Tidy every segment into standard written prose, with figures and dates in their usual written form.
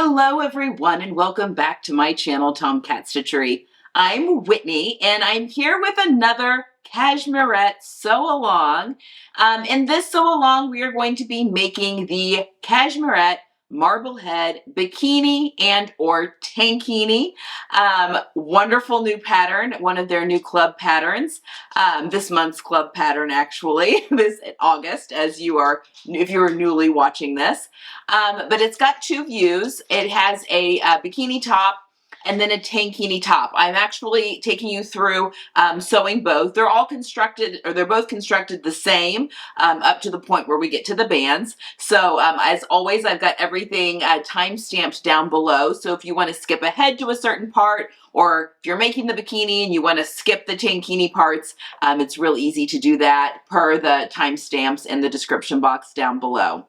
Hello everyone and welcome back to my channel, Tomcat Stitchery. I'm Whitney and I'm here with another Cashmerette Sew Along. In this sew along we are going to be making the Cashmerette Marblehead Bikini and or Tankini. Wonderful new pattern, one of their new club patterns. This month's club pattern actually, this August if you're newly watching this. But it's got two views. It has a bikini top and then a tankini top. I'm actually taking you through sewing both. They're all constructed, or they're both constructed the same up to the point where we get to the bands. So as always, I've got everything time-stamped down below. So if you want to skip ahead to a certain part, or if you're making the bikini and you want to skip the tankini parts, it's real easy to do that per the timestamps in the description box down below.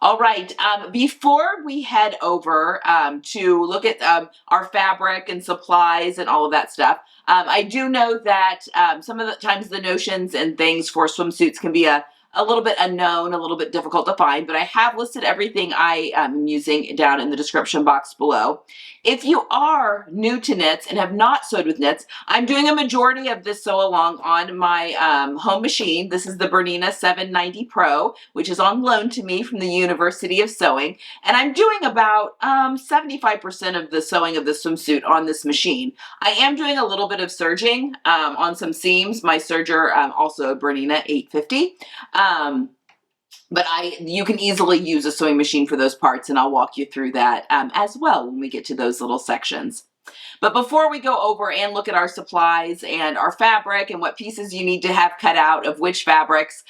All right, before we head over to look at our fabric and supplies and all of that stuff, I do know that some of the times the notions and things for swimsuits can be a little bit unknown, a little bit difficult to find, but I have listed everything I am using down in the description box below. If you are new to knits and have not sewed with knits, I'm doing a majority of this sew along on my home machine. This is the Bernina 790 Pro, which is on loan to me from the University of Sewing, and I'm doing about 75% of the sewing of the swimsuit on this machine. I am doing a little bit of serging on some seams. My serger, also a Bernina 850. But you can easily use a sewing machine for those parts, and I'll walk you through that as well when we get to those little sections. But before we go over and look at our supplies and our fabric and what pieces you need to have cut out of which fabrics,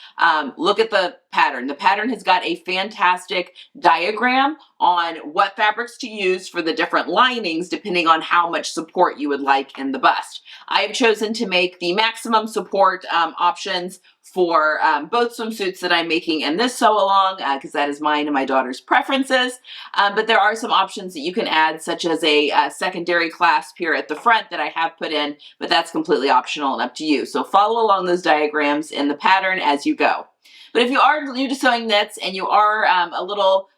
look at the pattern. The pattern has got a fantastic diagram on what fabrics to use for the different linings depending on how much support you would like in the bust. I have chosen to make the maximum support options for both swimsuits that I'm making in this sew along because that is mine and my daughter's preferences. But there are some options that you can add, such as a secondary clasp here at the front that I have put in, but that's completely optional and up to you. So follow along those diagrams in the pattern as you go. But if you are new to sewing knits and you are a little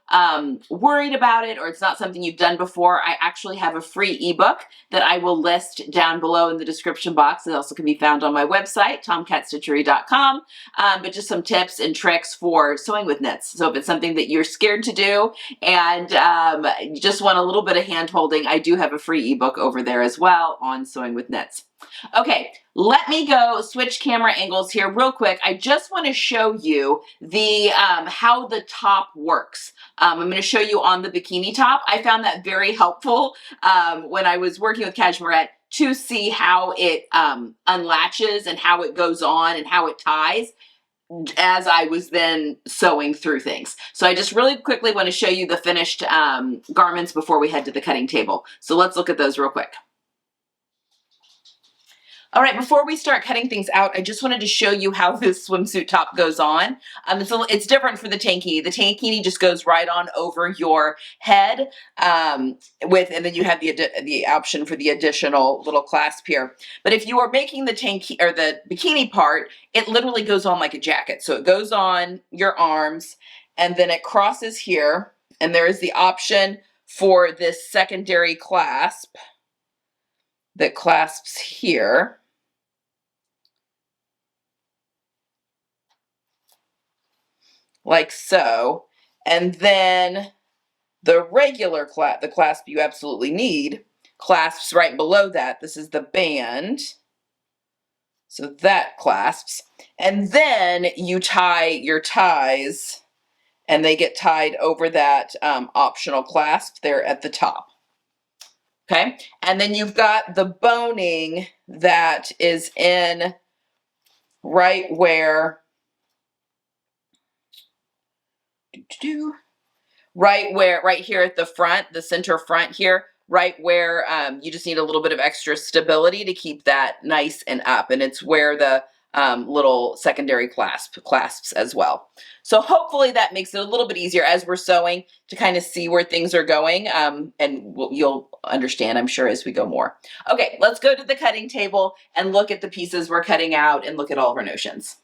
worried about it, or it's not something you've done before, I actually have a free ebook that I will list down below in the description box. It also can be found on my website, tomcatstitchery.com, but just some tips and tricks for sewing with knits. So if it's something that you're scared to do and you just want a little bit of hand holding, I do have a free ebook over there as well on sewing with knits. Okay, let me go switch camera angles here real quick. I just want to show you the how the top works. I'm going to show you on the bikini top. I found that very helpful when I was working with Cashmerette to see how it unlatches and how it goes on and how it ties as I was then sewing through things. So I just really quickly want to show you the finished garments before we head to the cutting table. So let's look at those real quick. All right, before we start cutting things out, I just wanted to show you how this swimsuit top goes on. It's different for the tankini. The tankini just goes right on over your head, and then you have the option for the additional little clasp here. But if you are making the the bikini part, it literally goes on like a jacket. So it goes on your arms, and then it crosses here, and there is the option for this secondary clasp that clasps here. Like so, and then the regular the clasp you absolutely need clasps right below that. This is the band, so that clasps, and then you tie your ties and they get tied over that optional clasp there at the top. Okay, and then you've got the boning that is in right where right here at the front, the center front here, right where you just need a little bit of extra stability to keep that nice and up. And it's where the little secondary clasps as well. So hopefully that makes it a little bit easier as we're sewing to kind of see where things are going. And you'll understand, I'm sure, as we go more. Okay, let's go to the cutting table and look at the pieces we're cutting out and look at all of our notions.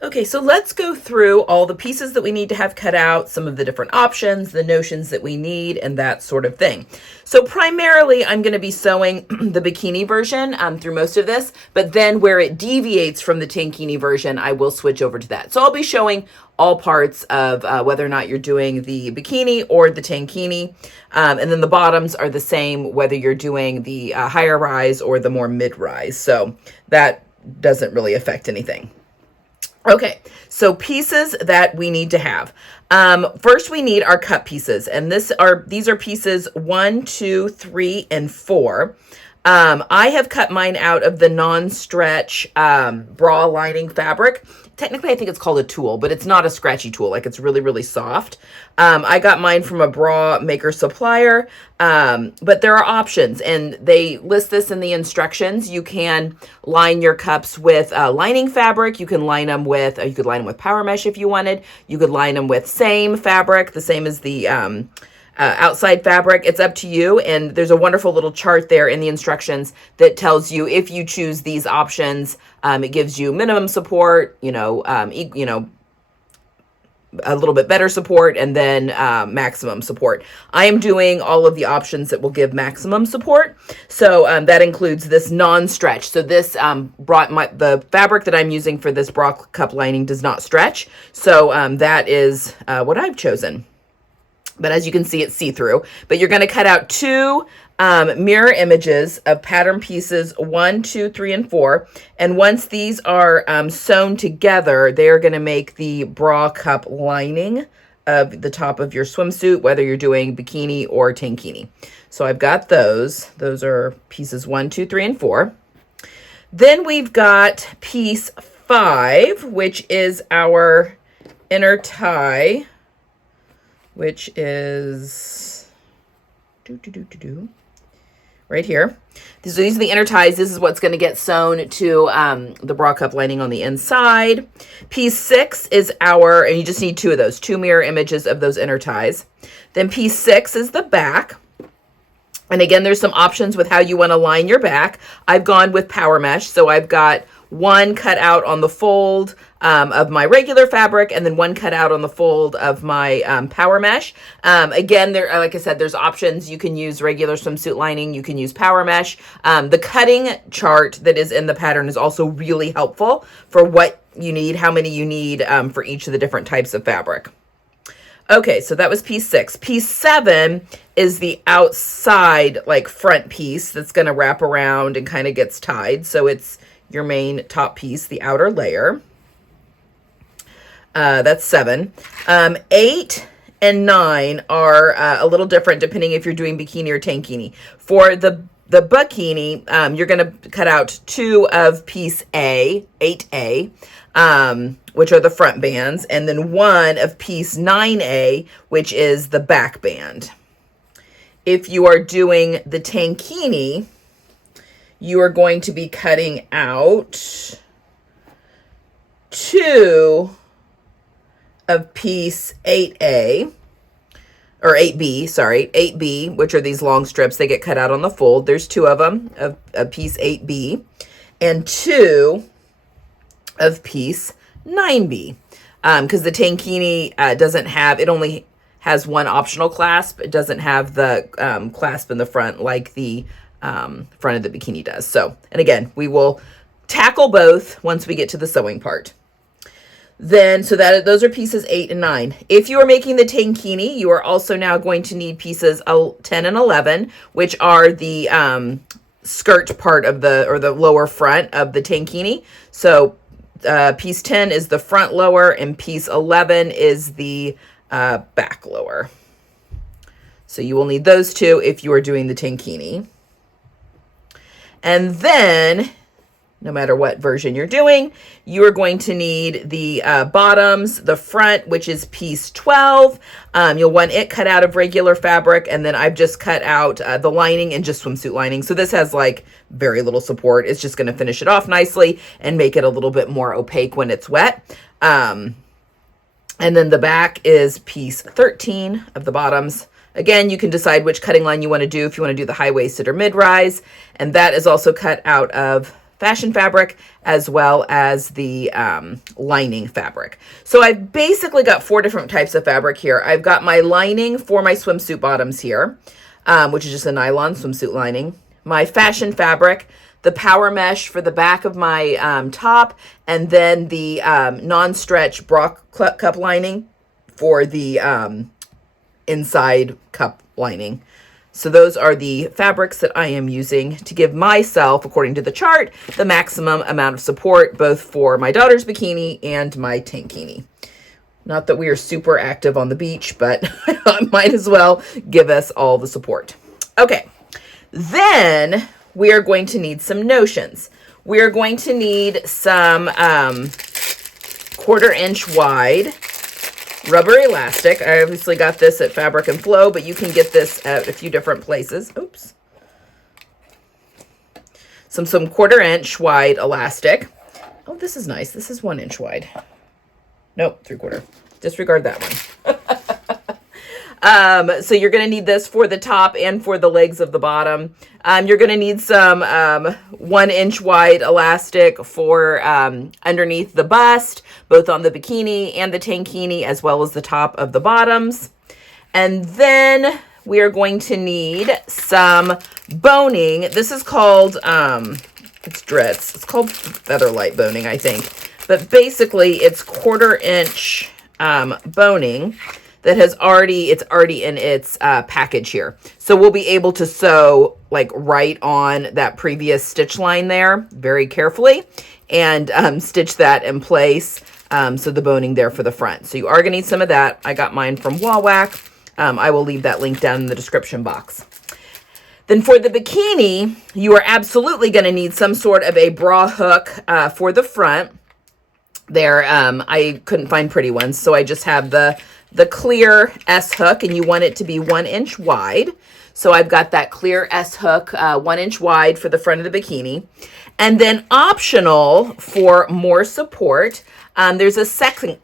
Okay, so let's go through all the pieces that we need to have cut out, some of the different options, the notions that we need, and that sort of thing. So primarily, I'm going to be sewing the bikini version through most of this, but then where it deviates from the tankini version, I will switch over to that. So I'll be showing all parts of whether or not you're doing the bikini or the tankini, and then the bottoms are the same whether you're doing the higher rise or the more mid-rise. So that doesn't really affect anything. Okay, so pieces that we need to have. First, we need our cut pieces, and these are pieces 1, 2, 3, and 4. I have cut mine out of the non-stretch bra lining fabric. Technically, I think it's called a tulle, but it's not a scratchy tulle. Like, it's really, really soft. I got mine from a bra maker supplier, but there are options, and they list this in the instructions. You can line your cups with lining fabric. You can line them with, you could line them with power mesh if you wanted. You could line them with same fabric, the same as the outside fabric. It's up to you, and there's a wonderful little chart there in the instructions that tells you if you choose these options. It gives you minimum support, a little bit better support, and then maximum support. I am doing all of the options that will give maximum support. So that includes this non-stretch. So this the fabric that I'm using for this bra cup lining does not stretch. So that is what I've chosen. But as you can see, it's see-through. But you're going to cut out 2 mirror images of pattern pieces 1, 2, 3, and 4. And once these are sewn together, they are going to make the bra cup lining of the top of your swimsuit, whether you're doing bikini or tankini. So I've got those. Those are pieces 1, 2, 3, and 4. Then we've got piece 5, which is our inner tie, which is right here. These are the inner ties. This is what's going to get sewn to the bra cup lining on the inside. Piece 6 is and you just need 2 of those, 2 mirror images of those inner ties. Then piece 6 is the back. And again, there's some options with how you want to line your back. I've gone with power mesh, so I've got 1 cut out on the fold of my regular fabric, and then 1 cut out on the fold of my power mesh. Again, like I said, there's options. You can use regular swimsuit lining. You can use power mesh. The cutting chart that is in the pattern is also really helpful for what you need, how many you need for each of the different types of fabric. Okay, so that was piece 6. Piece 7 is the outside, like, front piece that's going to wrap around and kind of gets tied. So it's your main top piece, the outer layer. That's 7. 8 and 9 are a little different depending if you're doing bikini or tankini. For the bikini, you're going to cut out 2 of piece A, 8A, which are the front bands, and then 1 of piece 9A, which is the back band. If you are doing the tankini, you are going to be cutting out 2 of piece 8A, or 8B, sorry, 8B, which are these long strips. They get cut out on the fold. There's 2 of them of piece 8B, and 2 of piece 9B, because the tankini doesn't have, it only has 1 optional clasp. It doesn't have the clasp in the front like the front of the bikini does. So, and again, we will tackle both once we get to the sewing part. Then, so that those are pieces 8 and 9. If you are making the tankini, you are also now going to need pieces 10 and 11, which are the skirt part of the lower front of the tankini. So piece 10 is the front lower, and piece 11 is the back lower. So you will need those 2 if you are doing the tankini. And then, no matter what version you're doing, you are going to need the bottoms, the front, which is piece 12. You'll want it cut out of regular fabric, and then I've just cut out the lining and just swimsuit lining. So this has like very little support. It's just going to finish it off nicely and make it a little bit more opaque when it's wet. And then the back is piece 13 of the bottoms. Again, you can decide which cutting line you want to do, if you want to do the high-waisted or mid-rise, and that is also cut out of fashion fabric as well as the lining fabric. So I've basically got 4 different types of fabric here. I've got my lining for my swimsuit bottoms here, which is just a nylon swimsuit lining. My fashion fabric, the power mesh for the back of my top, and then the non-stretch bra cup lining for the inside cup lining. So those are the fabrics that I am using to give myself, according to the chart, the maximum amount of support, both for my daughter's bikini and my tankini. Not that we are super active on the beach, but I might as well give us all the support. Okay, then we are going to need some notions. We are going to need some 1/4 inch wide rubber elastic. I obviously got this at Fabric and Flow, but you can get this at a few different places. Oops. Some 1/4 inch wide elastic. Oh, this is nice. This is 1 inch wide. Nope, 3/4. Disregard that one. So you're going to need this for the top and for the legs of the bottom. You're going to need some 1 inch wide elastic for underneath the bust, both on the bikini and the tankini, as well as the top of the bottoms. And then we are going to need some boning. This is called, it's Dritz. It's called Featherlight boning, I think. But basically, it's 1/4 inch boning that has it's already in its package here. So we'll be able to sew like right on that previous stitch line there very carefully and stitch that in place. So the boning there for the front. So you are going to need some of that. I got mine from Wawak. I will leave that link down in the description box. Then for the bikini, you are absolutely going to need some sort of a bra hook for the front. There, I couldn't find pretty ones, so I just have the clear S hook, and you want it to be 1 inch wide. So I've got that clear S hook, 1 inch wide for the front of the bikini. And then optional for more support, there's a second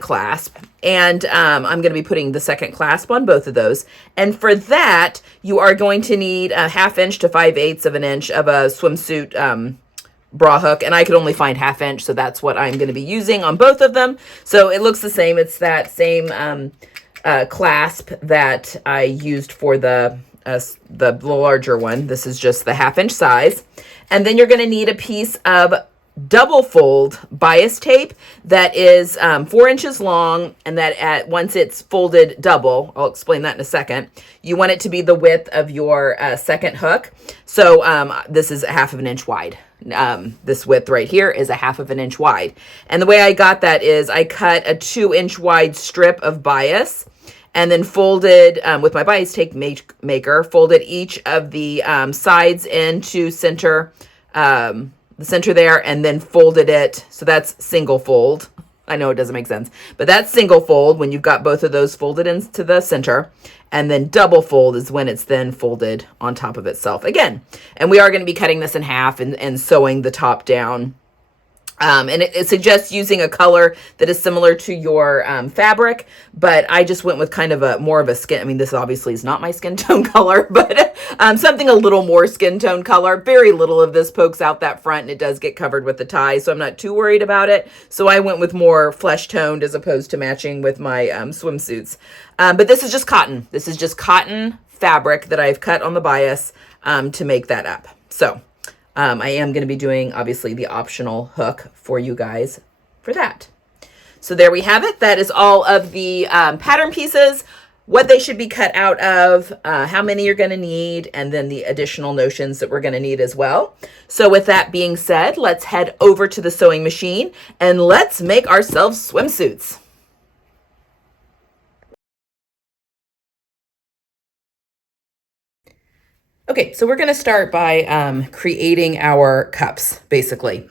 clasp, and I'm going to be putting the second clasp on both of those. And for that, you are going to need a 1/2 inch to 5/8 of an inch of a swimsuit bra hook, and I could only find 1/2 inch, so that's what I'm going to be using on both of them. So it looks the same. It's that same clasp that I used for the larger one. This is just the 1/2 inch size. And then you're going to need a piece of double fold bias tape that is 4 inches long, and that once it's folded double, I'll explain that in a second, you want it to be the width of your second hook. So this is 1/2 inch wide. This width right here is 1/2 inch wide. And the way I got that is I cut a 2 inch wide strip of bias and then folded with my bias tape maker, folded each of the sides into center, the center there, and then folded it. So that's single fold. I know it doesn't make sense, but that's single fold when you've got both of those folded into the center. And then double fold is when it's then folded on top of itself again. And we are going to be cutting this in half and sewing the top down. And it suggests using a color that is similar to your fabric, but I just went with kind of more of a skin. I mean, this obviously is not my skin tone color, but something a little more skin tone color. Very little of this pokes out that front, and it does get covered with the tie, so I'm not too worried about it. So I went with more flesh toned as opposed to matching with my swimsuits. But this is just cotton. This is just cotton fabric that I've cut on the bias to make that up. So I am going to be doing, obviously, the optional hook for you guys for that. So there we have it. That is all of the pattern pieces, what they should be cut out of, how many you're going to need, and then the additional notions that we're going to need as well. So with that being said, let's head over to the sewing machine and let's make ourselves swimsuits. Okay, so we're going to start by creating our cups, basically.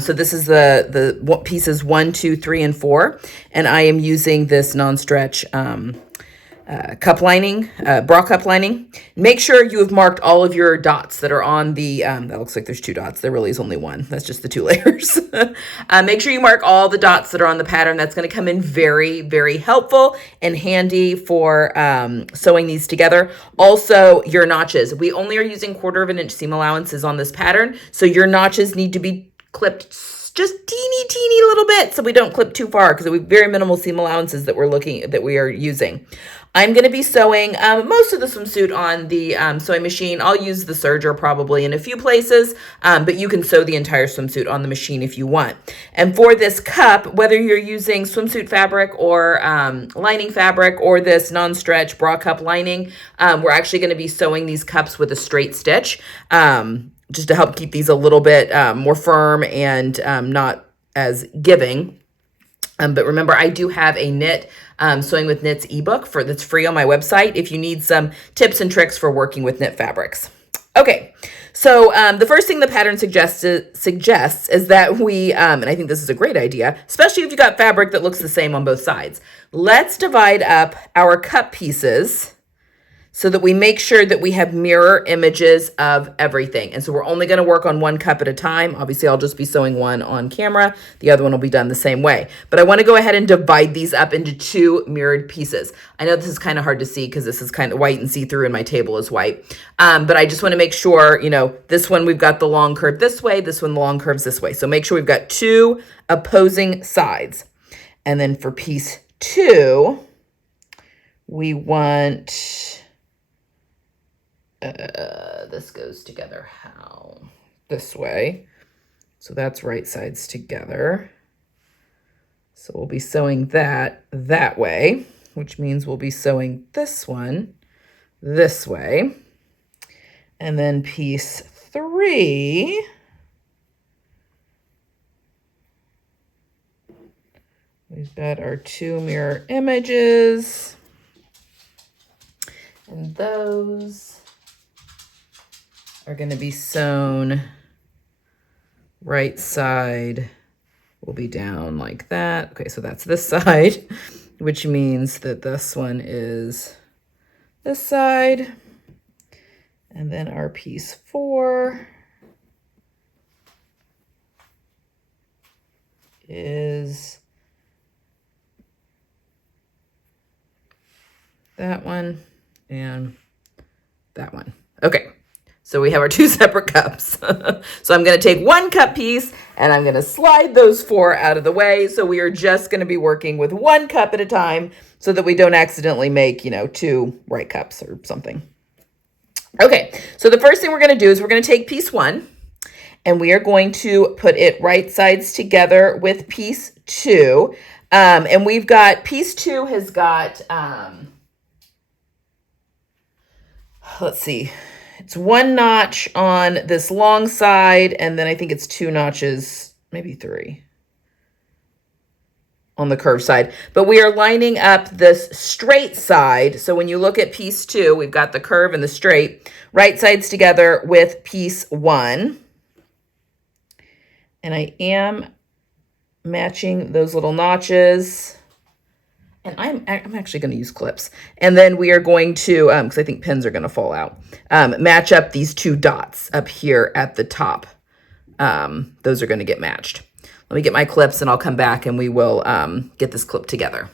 So this is the pieces 1, 2, 3, and 4, and I am using this non-stretch cup lining, bra cup lining. Make sure you have marked all of your dots that are on the, that looks like there's 2 dots. There really is only 1. That's just the 2 layers. Make sure you mark all the dots that are on the pattern. That's going to come in very, very helpful and handy for sewing these together. Also, your notches. We only are using 1/4 inch seam allowances on this pattern, so your notches need to be clipped just teeny little bit so we don't clip too far, because we have very minimal seam allowances that we are using. I'm going to be sewing most of the swimsuit on the sewing machine. I'll use the serger probably in a few places, but you can sew the entire swimsuit on the machine if you want. And for this cup, whether you're using swimsuit fabric or lining fabric or this non-stretch bra cup lining, we're actually going to be sewing these cups with a straight stitch, just to help keep these a little bit more firm and not as giving. But remember, I do have a knit Sewing with Knits ebook that's free on my website if you need some tips and tricks for working with knit fabrics. Okay, so the first thing the pattern suggests is that we, and I think this is a great idea, especially if you got fabric that looks the same on both sides. Let's divide up our cup pieces so that we make sure that we have mirror images of everything. And so we're only going to work on one cup at a time. Obviously, I'll just be sewing one on camera. The other one will be done the same way. But I want to go ahead and divide these up into 2 mirrored pieces. I know this is kind of hard to see because this is kind of white and see-through and my table is white. But I just want to make sure, this one we've got the long curve this way, this one the long curves this way. So make sure we've got 2 opposing sides. And then for piece 2, we want... this goes together how? This way. So that's right sides together. So we'll be sewing that way, which means we'll be sewing this one this way. And then piece 3, we've got our 2 mirror images, and those are going to be sewn right side will be down like that. Okay, so that's this side, which means that this one is this side. And then our piece 4 is that one and that one. Okay. So we have our 2 separate cups. So I'm going to take 1 cup piece and I'm going to slide those 4 out of the way. So we are just going to be working with 1 cup at a time so that we don't accidentally make, 2 right cups or something. Okay, so the first thing we're going to do is we're going to take piece 1 and we are going to put it right sides together with piece 2. And we've got, piece 2 has got, let's see. It's 1 notch on this long side, and then I think it's 2 notches, maybe 3, on the curved side. But we are lining up this straight side. So when you look at piece 2, we've got the curve and the straight, right sides together with piece 1. And I am matching those little notches. And I'm actually going to use clips. And then we are going to, because I think pins are going to fall out, match up these 2 dots up here at the top. Those are going to get matched. Let me get my clips and I'll come back and we will get this clip together.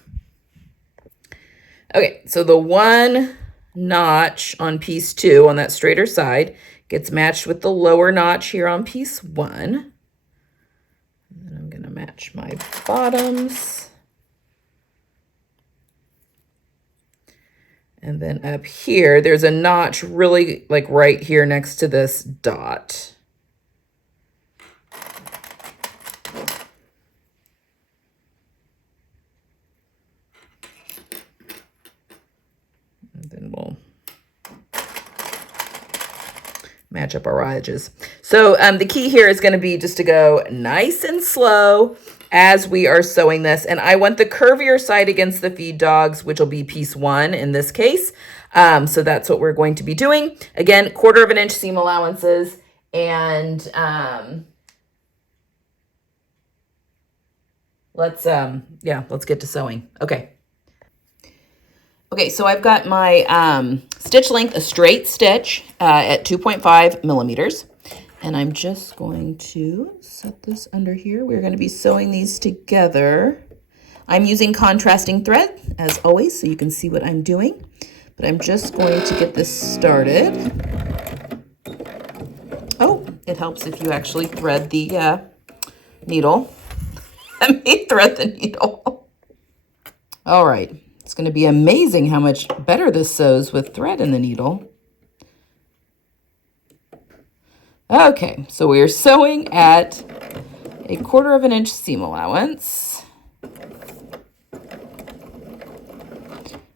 Okay, so the 1 notch on piece 2 on that straighter side gets matched with the lower notch here on piece 1. And then I'm going to match my bottoms. And then up here, there's a notch really like right here next to this dot. And then we'll match up our edges. So the key here is going to be just to go nice and slow as we are sewing this. And I want the curvier side against the feed dogs, which will be piece 1 in this case. So that's what we're going to be doing. Again, 1/4 inch seam allowances. And let's get to sewing. Okay, Okay, so I've got my stitch length, a straight stitch at 2.5 millimeters. And I'm just going to set this under here. We're going to be sewing these together. I'm using contrasting thread, as always, so you can see what I'm doing. But I'm just going to get this started. Oh, it helps if you actually thread the needle. I may thread the needle. All right. It's going to be amazing how much better this sews with thread in the needle. Okay, so we are sewing at 1/4 inch seam allowance.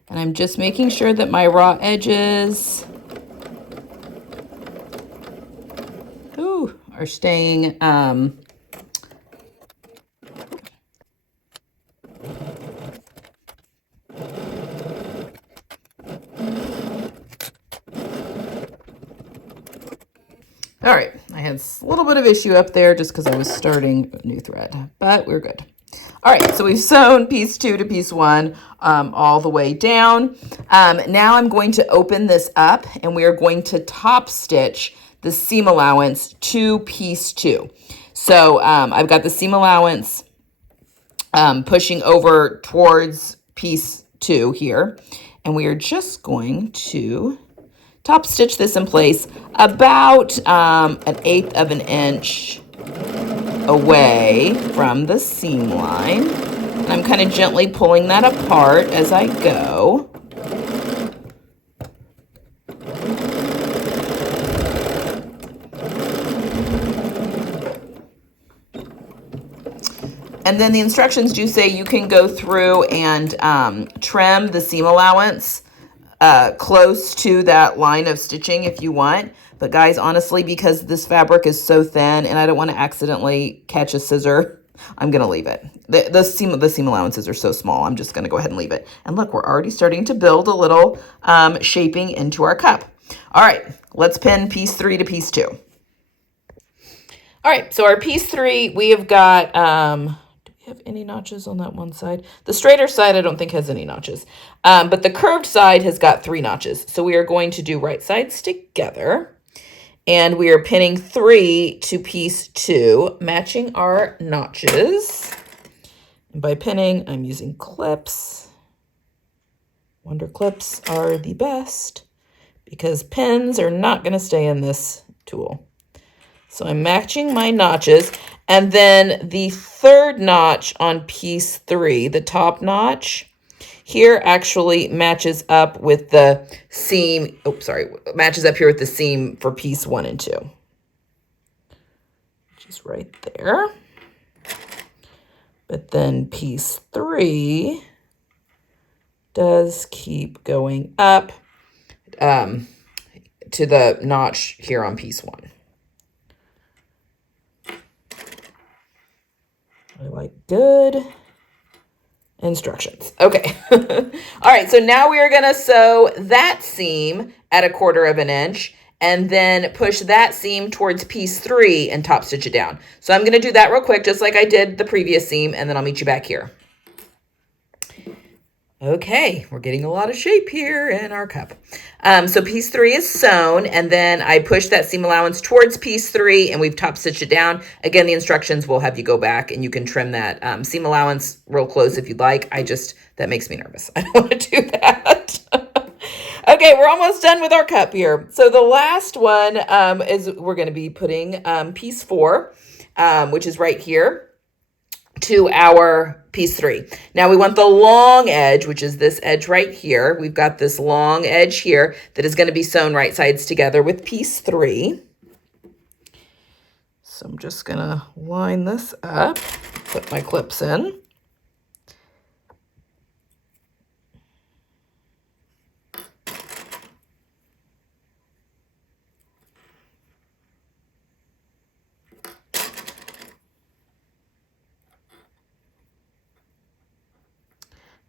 And I'm just making sure that my raw edges are staying all right, I had a little bit of issue up there just because I was starting a new thread, but we're good. All right, so we've sewn piece 2 to piece 1 all the way down. Now I'm going to open this up and we are going to top stitch the seam allowance to piece 2. So I've got the seam allowance pushing over towards piece 2 here, and we are just going to top stitch this in place about 1/8 of an inch away from the seam line. And I'm kind of gently pulling that apart as I go. And then the instructions do say you can go through and trim the seam allowance close to that line of stitching if you want. But guys, honestly, because this fabric is so thin and I don't want to accidentally catch a scissor, I'm going to leave it. The seam allowances are so small. I'm just going to go ahead and leave it. And look, we're already starting to build a little shaping into our cup. All right, let's pin piece 3 to piece 2. All right, so our piece 3, we have got, do we have any notches on that one side? The straighter side, I don't think has any notches. But the curved side has got 3 notches. So we are going to do right sides together. And we are pinning 3 to piece 2, matching our notches. And by pinning, I'm using clips. Wonder clips are the best because pins are not going to stay in this tool. So I'm matching my notches. And then the 3rd notch on piece 3, the top notch, here actually matches up with the seam, matches up here with the seam for piece 1 and 2. Which is right there. But then piece 3 does keep going up to the notch here on piece 1. I like good instructions. Okay. All right. So now we are going to sew that seam at 1/4 inch and then push that seam towards piece 3 and top stitch it down. So I'm going to do that real quick, just like I did the previous seam, and then I'll meet you back here. Okay, we're getting a lot of shape here in our cup. So piece 3 is sewn, and then I push that seam allowance towards piece 3, and we've top stitched it down. Again, the instructions will have you go back, and you can trim that seam allowance real close if you'd like. That makes me nervous. I don't want to do that. Okay, we're almost done with our cup here. So the last one is we're going to be putting piece 4, which is right here, to our piece 3. Now we want the long edge, which is this edge right here. We've got this long edge here that is going to be sewn right sides together with piece 3. So I'm just going to line this up, put my clips in.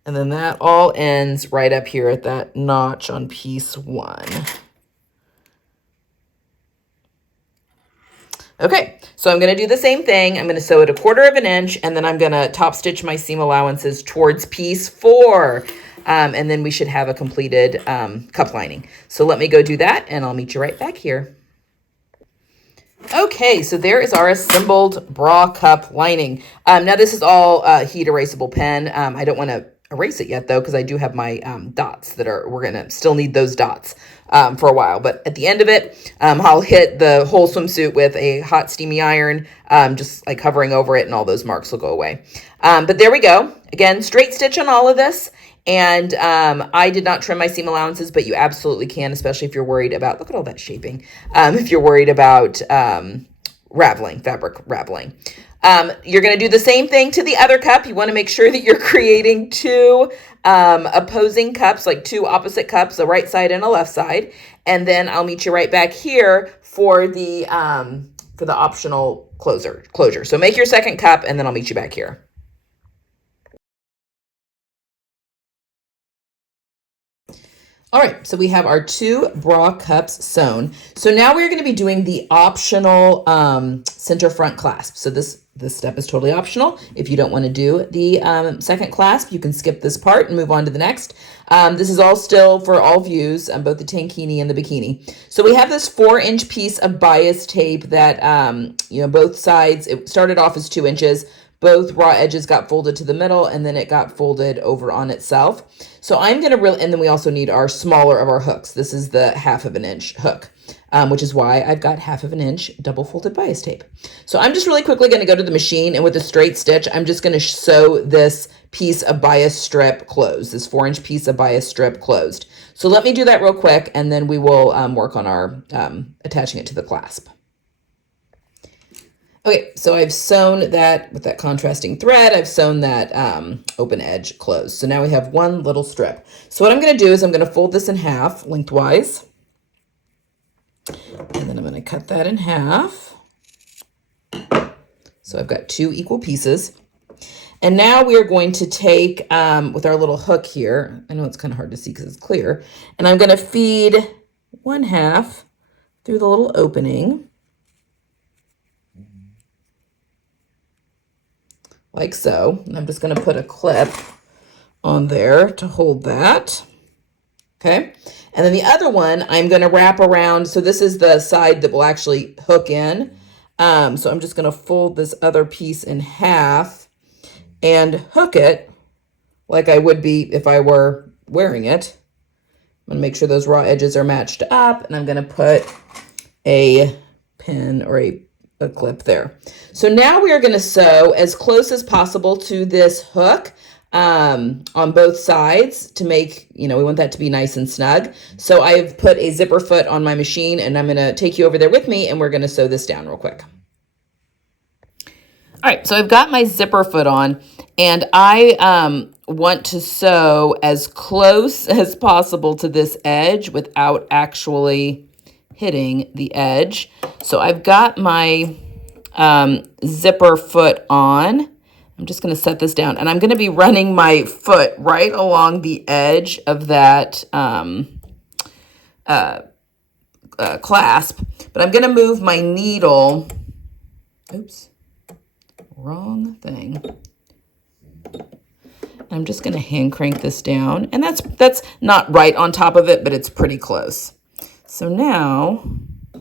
And then that all ends right up here at that notch on piece 1. Okay, so I'm going to do the same thing. I'm going to sew it 1/4 inch, and then I'm going to top stitch my seam allowances towards piece 4. And then we should have a completed cup lining. So let me go do that, and I'll meet you right back here. Okay, so there is our assembled bra cup lining. Now this is all heat erasable pen. I don't want to erase it yet though, because I do have my dots we're gonna still need those dots for a while. But at the end of it, I'll hit the whole swimsuit with a hot steamy iron, just like hovering over it, and all those marks will go away. But there we go. Again, straight stitch on all of this. And I did not trim my seam allowances, but you absolutely can, especially if you're worried about, look at all that shaping, if you're worried about fabric raveling. You're going to do the same thing to the other cup. You want to make sure that you're creating two opposing cups, like two opposite cups, a right side and a left side. And then I'll meet you right back here for the optional closure. So make your second cup, and then I'll meet you back here. All right, so we have our two bra cups sewn. So now we're going to be doing the optional center front clasp. So this step is totally optional. If you don't want to do the second clasp, you can skip this part and move on to the next. This is all still for all views, both the tankini and the bikini. So we have this 4-inch piece of bias tape that, both sides, it started off as 2 inches. Both raw edges got folded to the middle, and then it got folded over on itself. So I'm going to and then we also need our smaller of our hooks. This is the 1/2 inch hook, which is why I've got 1/2 inch double folded bias tape. So I'm just really quickly going to go to the machine, and with a straight stitch, I'm just going to sew this piece of bias strip closed, this 4-inch piece of bias strip closed. So let me do that real quick, and then we will work on our attaching it to the clasp. Okay, so I've sewn that with that contrasting thread. I've sewn that open edge closed. So now we have one little strip. So what I'm going to do is I'm going to fold this in half lengthwise. And then I'm going to cut that in half. So I've got 2 equal pieces. And now we are going to take, with our little hook here, I know it's kind of hard to see because it's clear, and I'm going to feed 1/2 through the little opening. Like so. And I'm just going to put a clip on there to hold that. Okay. And then the other one, I'm going to wrap around. So this is the side that will actually hook in. So I'm just going to fold this other piece in half and hook it like I would be if I were wearing it. I'm going to make sure those raw edges are matched up, and I'm going to put a pin or a clip there. So now we are going to sew as close as possible to this hook on both sides to make, we want that to be nice and snug. So I've put a zipper foot on my machine, and I'm going to take you over there with me, and we're going to sew this down real quick. All right, so I've got my zipper foot on, and I want to sew as close as possible to this edge without actually hitting the edge. So I've got my zipper foot on. I'm just going to set this down, and I'm going to be running my foot right along the edge of that clasp, but I'm going to move my needle. Oops, wrong thing. I'm just going to hand crank this down, and that's not right on top of it, but it's pretty close. So now I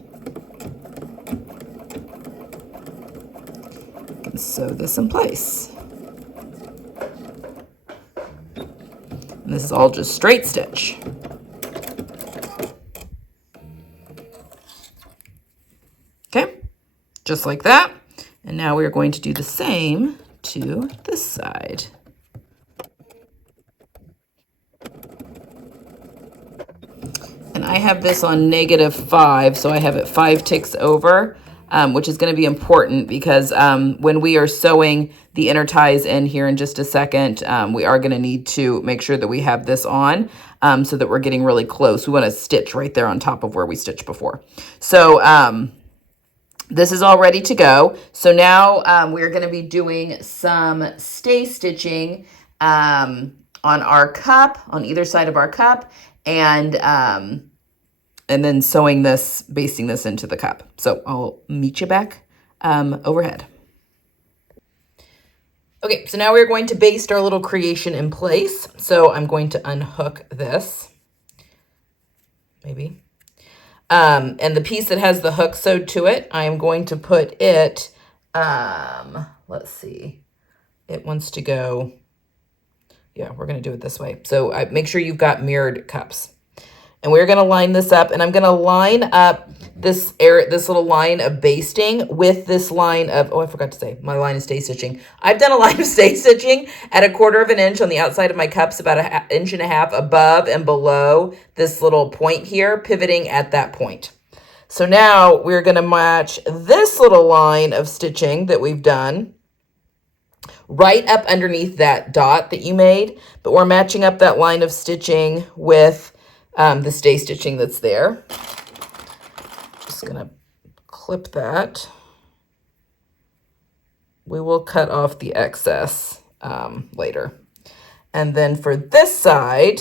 can sew this in place. And this is all just straight stitch. Okay, just like that. And now we're going to do the same to this side. And I have this on -5, so I have it 5 ticks over, which is going to be important because when we are sewing the inner ties in here in just a second, we are going to need to make sure that we have this on so that we're getting really close. We want to stitch right there on top of where we stitched before. So this is all ready to go. So now we're going to be doing some stay stitching on our cup, on either side of our cup, and then sewing this, basting this into the cup. So I'll meet you back overhead. Okay, so now we're going to baste our little creation in place. So I'm going to unhook this, maybe. And the piece that has the hook sewed to it, I am going to put it, let's see, it wants to go, yeah, we're going to do it this way. So make sure you've got mirrored cups. And we're going to line this up, and I'm going to line up this little line of basting with this line of, oh, I forgot to say, my line of stay stitching. I've done a line of stay stitching at 1/4 of an inch on the outside of my cups, about 1.5 inches above and below this little point here, pivoting at that point. So now we're going to match this little line of stitching that we've done right up underneath that dot that you made, but we're matching up that line of stitching with the stay stitching that's there. Just gonna clip that. We will cut off the excess later. And then for this side,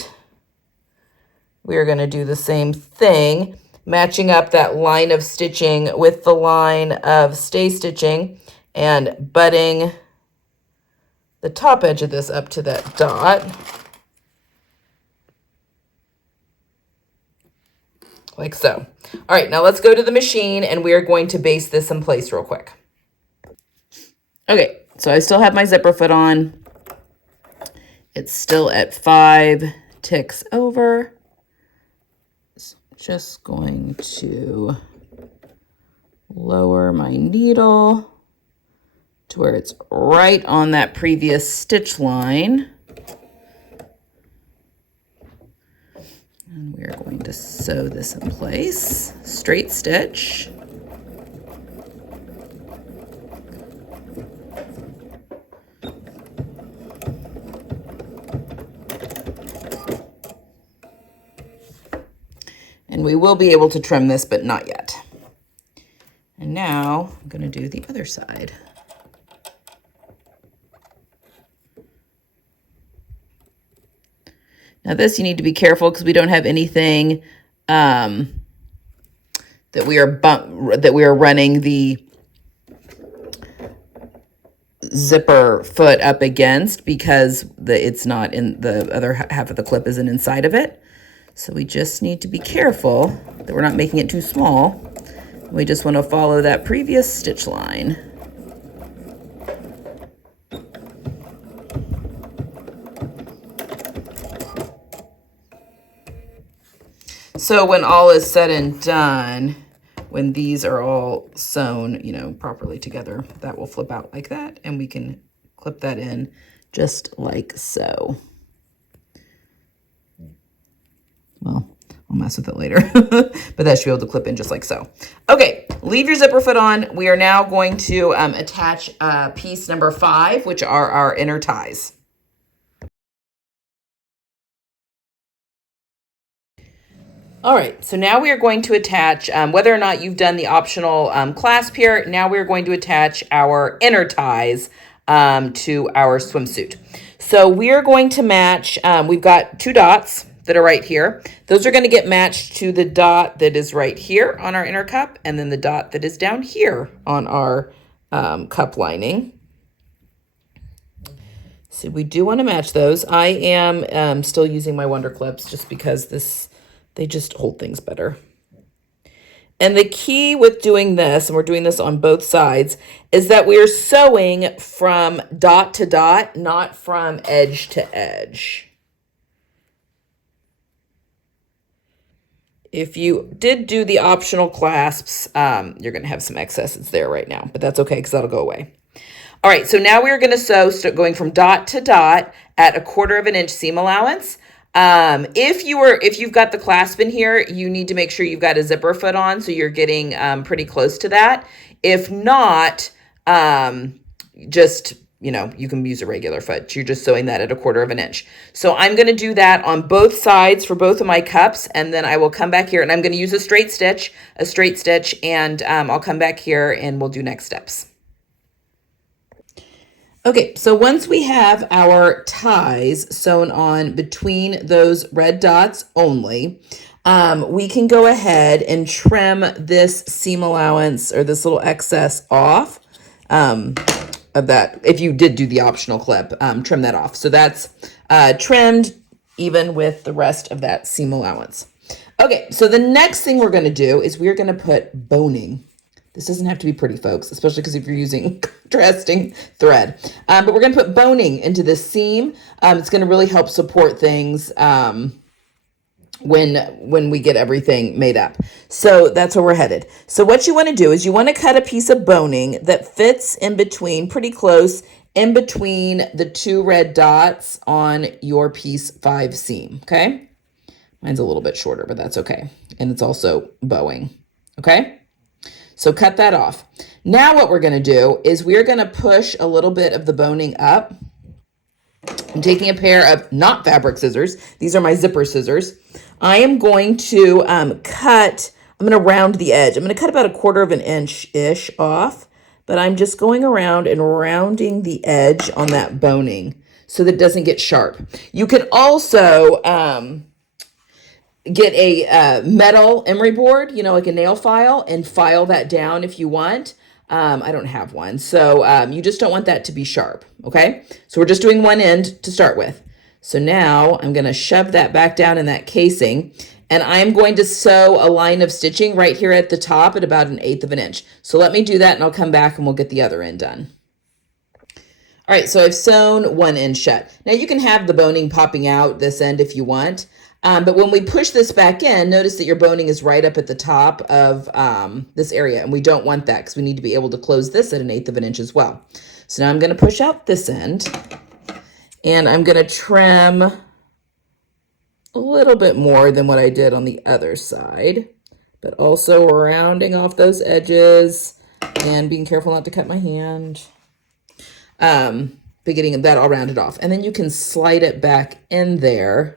we are gonna do the same thing, matching up that line of stitching with the line of stay stitching and butting the top edge of this up to that dot. Like so. All right, now let's go to the machine and we are going to baste this in place real quick. Okay, so I still have my zipper foot on. It's still at 5 ticks over. So I'm just going to lower my needle to where it's right on that previous stitch line. And we are going to sew this in place, straight stitch. And we will be able to trim this, but not yet. And now I'm going to do the other side. Now this, you need to be careful because we don't have anything that we are running the zipper foot up against, because it's not in the other half of the clip isn't inside of it. So we just need to be careful that we're not making it too small. We just want to follow that previous stitch line. So when all is said and done, when these are all sewn, you know, properly together, that will flip out like that, and we can clip that in just like so. Well, I'll mess with it later, but that should be able to clip in just like so. Okay, leave your zipper foot on. We are now going to attach piece number 5, which are our inner ties. All right, so now we are going to attach, whether or not you've done the optional clasp here, now we're going to attach our inner ties to our swimsuit. So we are going to match, we've got 2 dots that are right here. Those are going to get matched to the dot that is right here on our inner cup, and then the dot that is down here on our cup lining. So we do want to match those. I am still using my Wonder Clips just because they just hold things better. And the key with doing this, and we're doing this on both sides, is that we are sewing from dot to dot, not from edge to edge. If you did do the optional clasps, you're going to have some excesses there right now, but that's okay because that'll go away. All right, so now we're going to sew, going from dot to dot at 1/4 of an inch seam allowance. If you've got the clasp in here, you need to make sure you've got a zipper foot on, so you're getting pretty close to that. If not, just, you know, you can use a regular foot. You're just sewing that at 1/4 of an inch. So I'm going to do that on both sides for both of my cups, and then I will come back here and I'm going to use a straight stitch, and I'll come back here and we'll do next steps. Okay, so once we have our ties sewn on between those red dots only, we can go ahead and trim this seam allowance or this little excess off. of that. If you did do the optional clip, trim that off. So that's trimmed even with the rest of that seam allowance. Okay, so the next thing we're going to do is we're going to put boning. This doesn't have to be pretty, folks, especially because if you're using contrasting thread. But we're going to put boning into this seam. It's going to really help support things when we get everything made up. So that's where we're headed. So what you want to do is you want to cut a piece of boning that fits in between, pretty close, in between the 2 red dots on your piece 5 seam, okay? Mine's a little bit shorter, but that's okay. And it's also bowing, okay? So cut that off. Now what we're going to do is we're going to push a little bit of the boning up. I'm taking a pair of not fabric scissors. These are my zipper scissors. I am going to I'm going to round the edge. I'm going to cut about 1/4 of an inch-ish off, but I'm just going around and rounding the edge on that boning so that it doesn't get sharp. You could also get a metal emery board, you know, like a nail file, and file that down if you want. I don't have one. So you just don't want that to be sharp. Okay. So we're just doing one end to start with. So now I'm going to shove that back down in that casing, and I'm going to sew a line of stitching right here at the top at about 1/8 of an inch. So let me do that and I'll come back and we'll get the other end done. All right. So I've sewn 1 end shut. Now you can have the boning popping out this end if you want. But when we push this back in, notice that your boning is right up at the top of this area, and we don't want that because we need to be able to close this at 1/8 of an inch as well. So now I'm going to push out this end, and I'm going to trim a little bit more than what I did on the other side, but also rounding off those edges and being careful not to cut my hand. But getting that all rounded off, and then you can slide it back in there.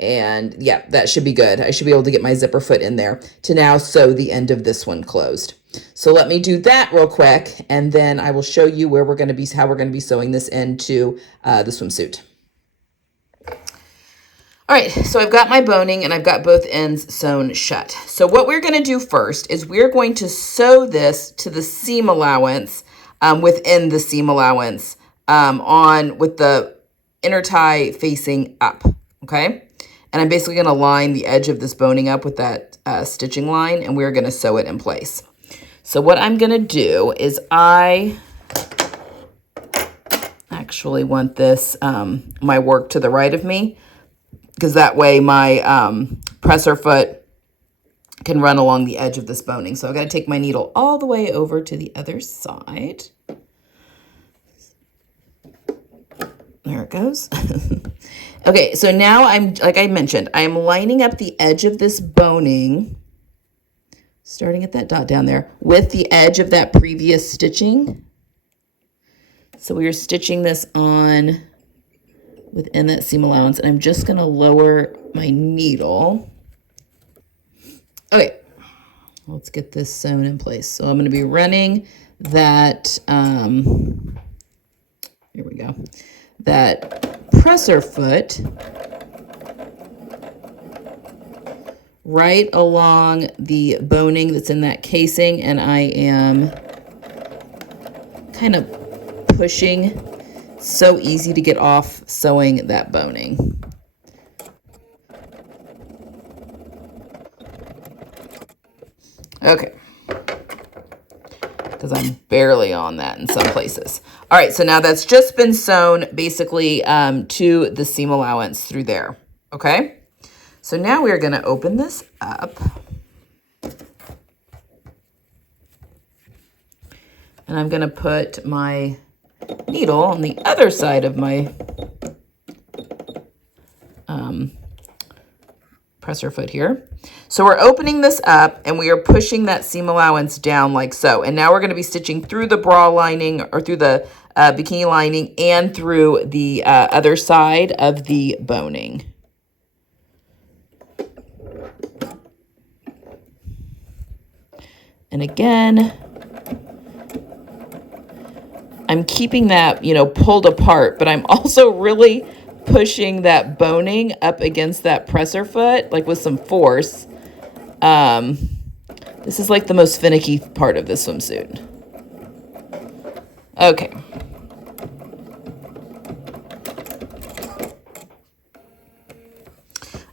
And yeah, that should be good. I should be able to get my zipper foot in there to now sew the end of this one closed. So let me do that real quick, and then I will show you where we're going to be, how we're going to be sewing this into the swimsuit. All right, so I've got my boning and I've got both ends sewn shut. So what we're going to do first is we're going to sew this to the seam allowance within the seam allowance with the inner tie facing up, okay? And I'm basically going to line the edge of this boning up with that stitching line, and we're going to sew it in place. So what I'm going to do is I actually want this, my work to the right of me, because that way my presser foot can run along the edge of this boning. So I've got to take my needle all the way over to the other side. There it goes. Okay, so now I'm, like I mentioned, I'm lining up the edge of this boning, starting at that dot down there, with the edge of that previous stitching. So we are stitching this on within that seam allowance, and I'm just going to lower my needle. Okay, let's get this sewn in place. So I'm going to be running that, here we go, that presser foot right along the boning that's in that casing, and I am kind of pushing. So easy to get off sewing that boning. Okay, because I'm barely on that in some places. All right, so now that's just been sewn basically to the seam allowance through there, okay? So now we're gonna open this up. And I'm gonna put my needle on the other side of my presser foot here. So we're opening this up and we are pushing that seam allowance down like so. And now we're going to be stitching through the bra lining or through the bikini lining and through the other side of the boning. And again, I'm keeping that, you know, pulled apart, but I'm also really pushing that boning up against that presser foot, like with some force. This is like the most finicky part of this swimsuit. Okay.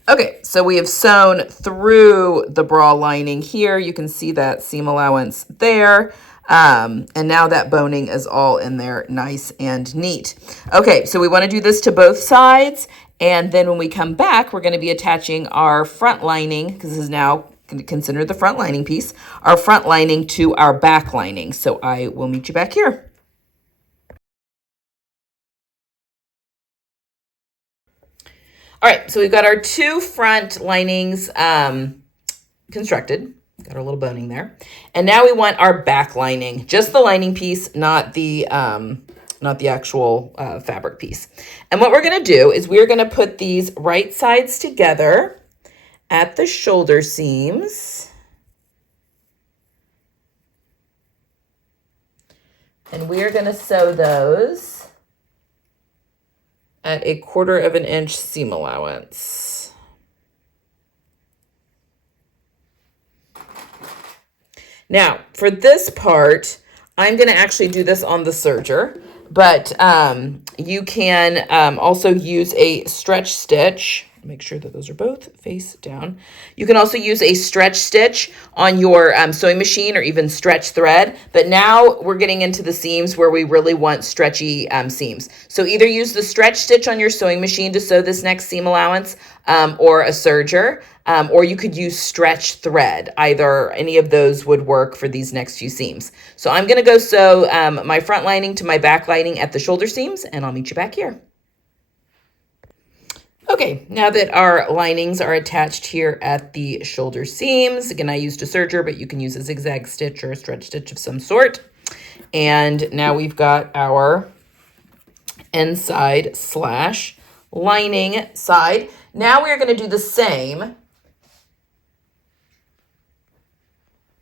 Okay, so we have sewn through the bra lining here. You can see that seam allowance there. And now that boning is all in there nice and neat. Okay, so we want to do this to both sides. And then when we come back, we're going to be attaching our front lining, because this is now considered the front lining piece, our front lining to our back lining. So I will meet you back here. All right, so we've got our two front linings constructed. Got our little boning there. And now we want our back lining, just the lining piece, not the actual fabric piece. And what we're going to do is we're going to put these right sides together at the shoulder seams. And we are going to sew those at 1/4 inch seam allowance. Now, for this part, I'm going to actually do this on the serger, but you can also use a stretch stitch. Make sure that those are both face down. You can also use a stretch stitch on your sewing machine or even stretch thread. But now we're getting into the seams where we really want stretchy seams. So either use the stretch stitch on your sewing machine to sew this next seam allowance or a serger, or you could use stretch thread. Either any of those would work for these next few seams. So I'm going to go sew my front lining to my back lining at the shoulder seams, and I'll meet you back here. Okay, now that our linings are attached here at the shoulder seams, again, I used a serger, but you can use a zigzag stitch or a stretch stitch of some sort. And now we've got our inside slash lining side. Now we're going to do the same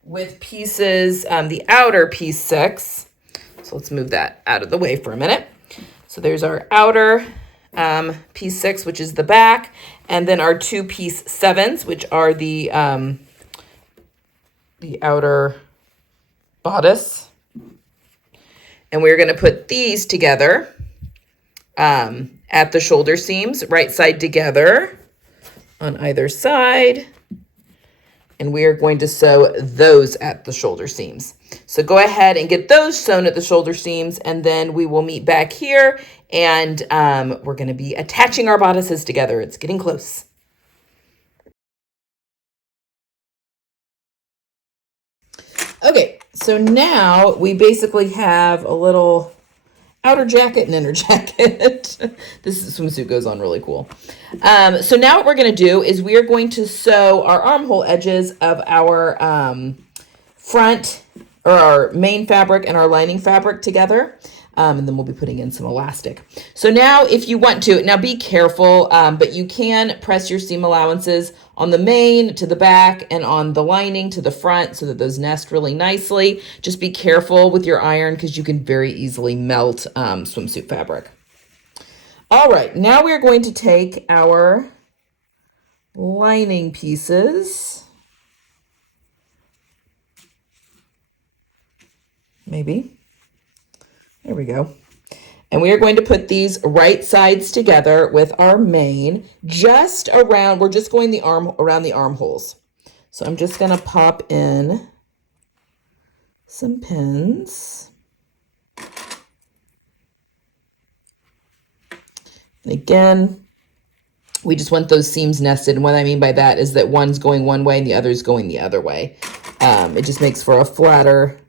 with pieces, the outer piece 6. So let's move that out of the way for a minute. So there's our outer piece 6, which is the back, and then our 2 piece 7s, which are the outer bodice. And we're going to put these together at the shoulder seams, right side together on either side. And we are going to sew those at the shoulder seams. So go ahead and get those sewn at the shoulder seams, and then we will meet back here, and we're going to be attaching our bodices together. It's getting close. Okay, so now we basically have a little outer jacket and inner jacket. This swimsuit goes on really cool. So now what we're going to do is we are going to sew our armhole edges of our front or our main fabric and our lining fabric together. And then we'll be putting in some elastic. So now if you want to, now be careful, but you can press your seam allowances on the main to the back and on the lining to the front so that those nest really nicely. Just be careful with your iron because you can very easily melt swimsuit fabric. All right, now we're going to take our lining pieces. Maybe. There we go. And we are going to put these right sides together with our main just around, we're just going around the armholes. So I'm just going to pop in some pins. And again, we just want those seams nested. And what I mean by that is that one's going one way and the other's going the other way. It just makes for a flatter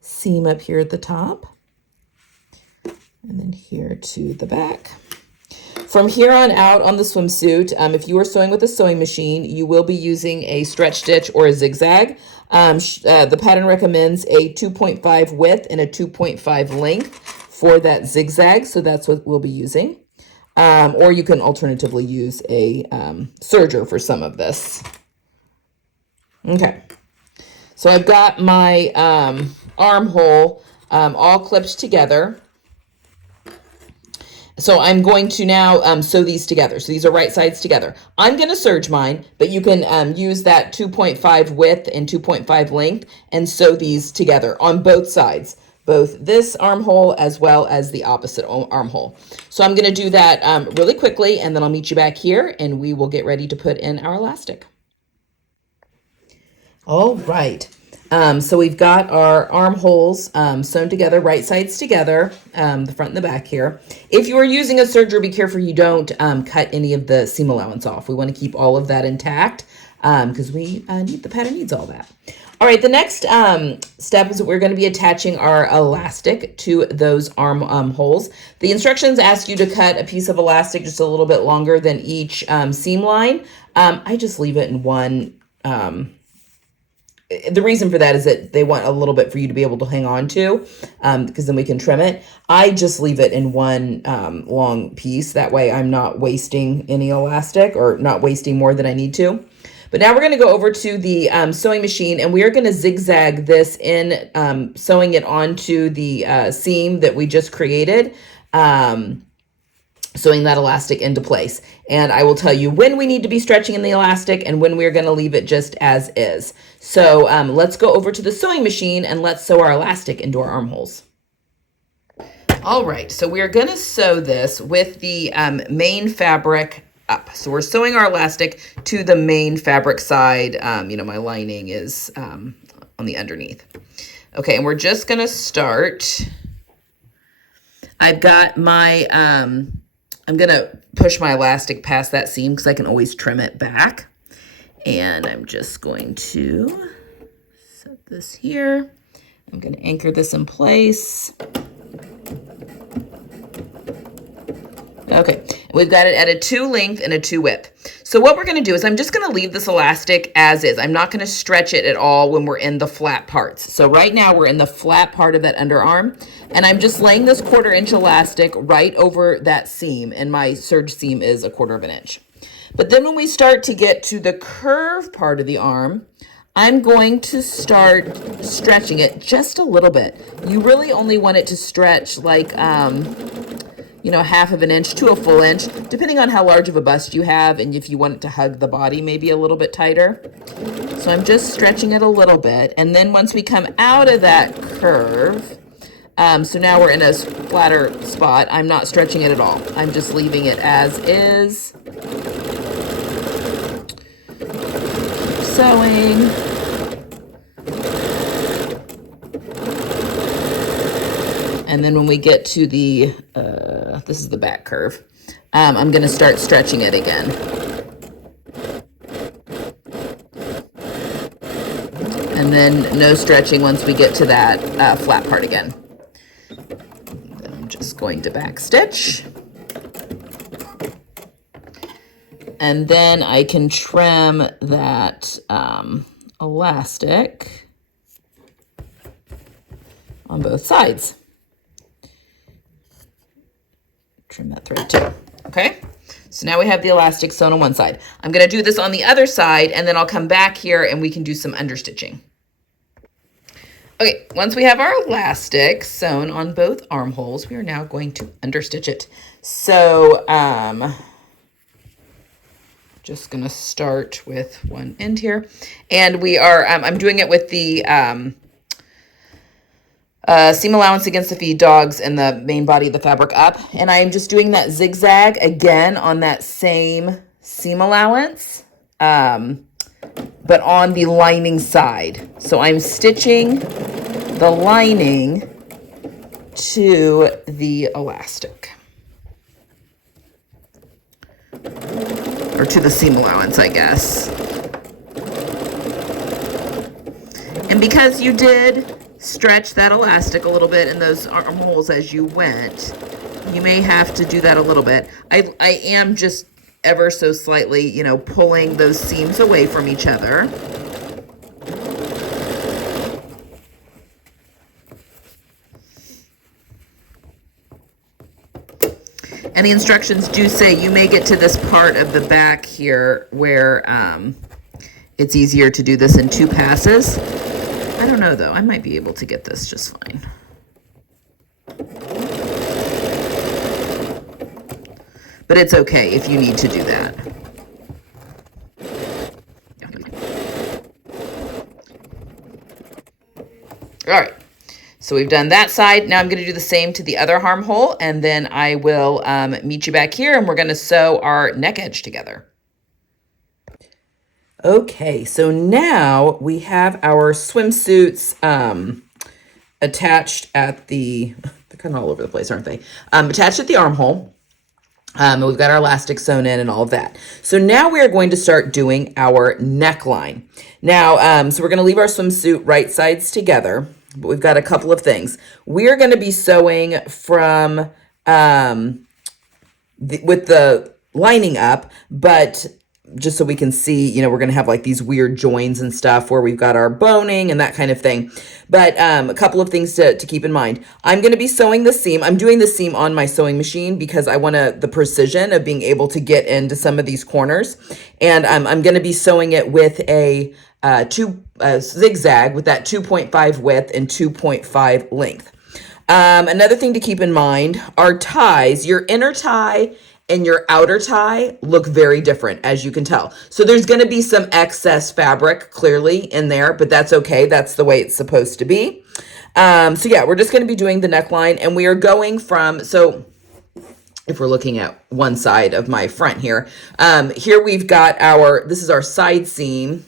seam up here at the top. And then here to the back. From here on out on the swimsuit, if you are sewing with a sewing machine, you will be using a stretch stitch or a zigzag. The pattern recommends a 2.5 width and a 2.5 length for that zigzag, so that's what we'll be using. Or you can alternatively use a serger for some of this. Okay, so I've got my armhole all clipped together. So I'm going to now sew these together. So these are right sides together. I'm going to serge mine, but you can use that 2.5 width and 2.5 length and sew these together on both sides. both this armhole as well as the opposite armhole. So I'm going to do that really quickly, and then I'll meet you back here and we will get ready to put in our elastic. All right. So we've got our armholes sewn together, right sides together, the front and the back here. If you are using a serger, be careful you don't cut any of the seam allowance off. We want to keep all of that intact because we need the pattern needs all that. All right, the next step is that we're going to be attaching our elastic to those arm holes. The instructions ask you to cut a piece of elastic just a little bit longer than each seam line. I just leave it in one. The reason for that is that they want a little bit for you to be able to hang on to, because then we can trim it. I just leave it in one long piece. That way I'm not wasting any elastic or not wasting more than I need to. But now we're going to go over to the sewing machine, and we are going to zigzag this in, sewing it onto the seam that we just created, sewing that elastic into place. And I will tell you when we need to be stretching in the elastic and when we're going to leave it just as is. So let's go over to the sewing machine and let's sew our elastic into our armholes. All right, so we're going to sew this with the main fabric up. So we're sewing our elastic to the main fabric side. You know, my lining is on the underneath. Okay, and we're just going to start. I've got my, I'm going to push my elastic past that seam because I can always trim it back. And I'm just going to set this here. I'm going to anchor this in place. Okay, we've got it at a 2 length and a 2 width. So what we're going to do is I'm just going to leave this elastic as is. I'm not going to stretch it at all when we're in the flat parts. So right now we're in the flat part of that underarm, and I'm just laying this 1/4 inch elastic right over that seam, and my serge seam is 1/4 inch. But then when we start to get to the curve part of the arm, I'm going to start stretching it just a little bit. You really only want it to stretch like, you know, 1/2 inch to a full inch, depending on how large of a bust you have and if you want it to hug the body maybe a little bit tighter. So I'm just stretching it a little bit. And then once we come out of that curve, so now we're in a flatter spot, I'm not stretching it at all. I'm just leaving it as is. Sewing. And then when we get to the, this is the back curve, I'm going to start stretching it again. And then no stretching once we get to that flat part again. Then I'm just going to back stitch. And then I can trim that elastic on both sides. Trim that thread too. Okay, so now we have the elastic sewn on one side. I'm going to do this on the other side, and then I'll come back here and we can do some understitching. Okay, once we have our elastic sewn on both armholes, we are now going to understitch it. So just going to start with one end here, and we are I'm doing it with the seam allowance against the feed dogs and the main body of the fabric up. And I'm just doing that zigzag again on that same seam allowance, but on the lining side. So I'm stitching the lining to the elastic. Or to the seam allowance, I guess. And because you did stretch that elastic a little bit in those armholes as you went, you may have to do that a little bit. I am just ever so slightly, you know, pulling those seams away from each other. And the instructions do say you may get to this part of the back here where it's easier to do this in 2 passes. I don't know though, I might be able to get this just fine. But it's okay if you need to do that. All right, So we've done that side. Now I'm going to do the same to the other armhole, and then I will meet you back here, and we're going to sew our neck edge together. Okay, so now we have our swimsuits attached at the, they're kind of all over the place, aren't they? Attached at the armhole. And we've got our elastic sewn in and all of that. So now we are going to start doing our neckline. Now, so we're going to leave our swimsuit right sides together, but we've got a couple of things. We're going to be sewing from, with the lining up, but just so we can see, you know, we're going to have like these weird joins and stuff where we've got our boning and that kind of thing. But a couple of things to keep in mind. I'm going to be sewing the seam. I'm doing the seam on my sewing machine because I want the precision of being able to get into some of these corners. And I'm going to be sewing it with a zigzag with that 2.5 width and 2.5 length. Another thing to keep in mind are ties. Your inner tie and your outer tie look very different, as you can tell. So there's going to be some excess fabric clearly in there, but that's okay. That's the way it's supposed to be. So yeah, we're just going to be doing the neckline, and we are going from, so if we're looking at one side of my front here, here we've got this is our side seam.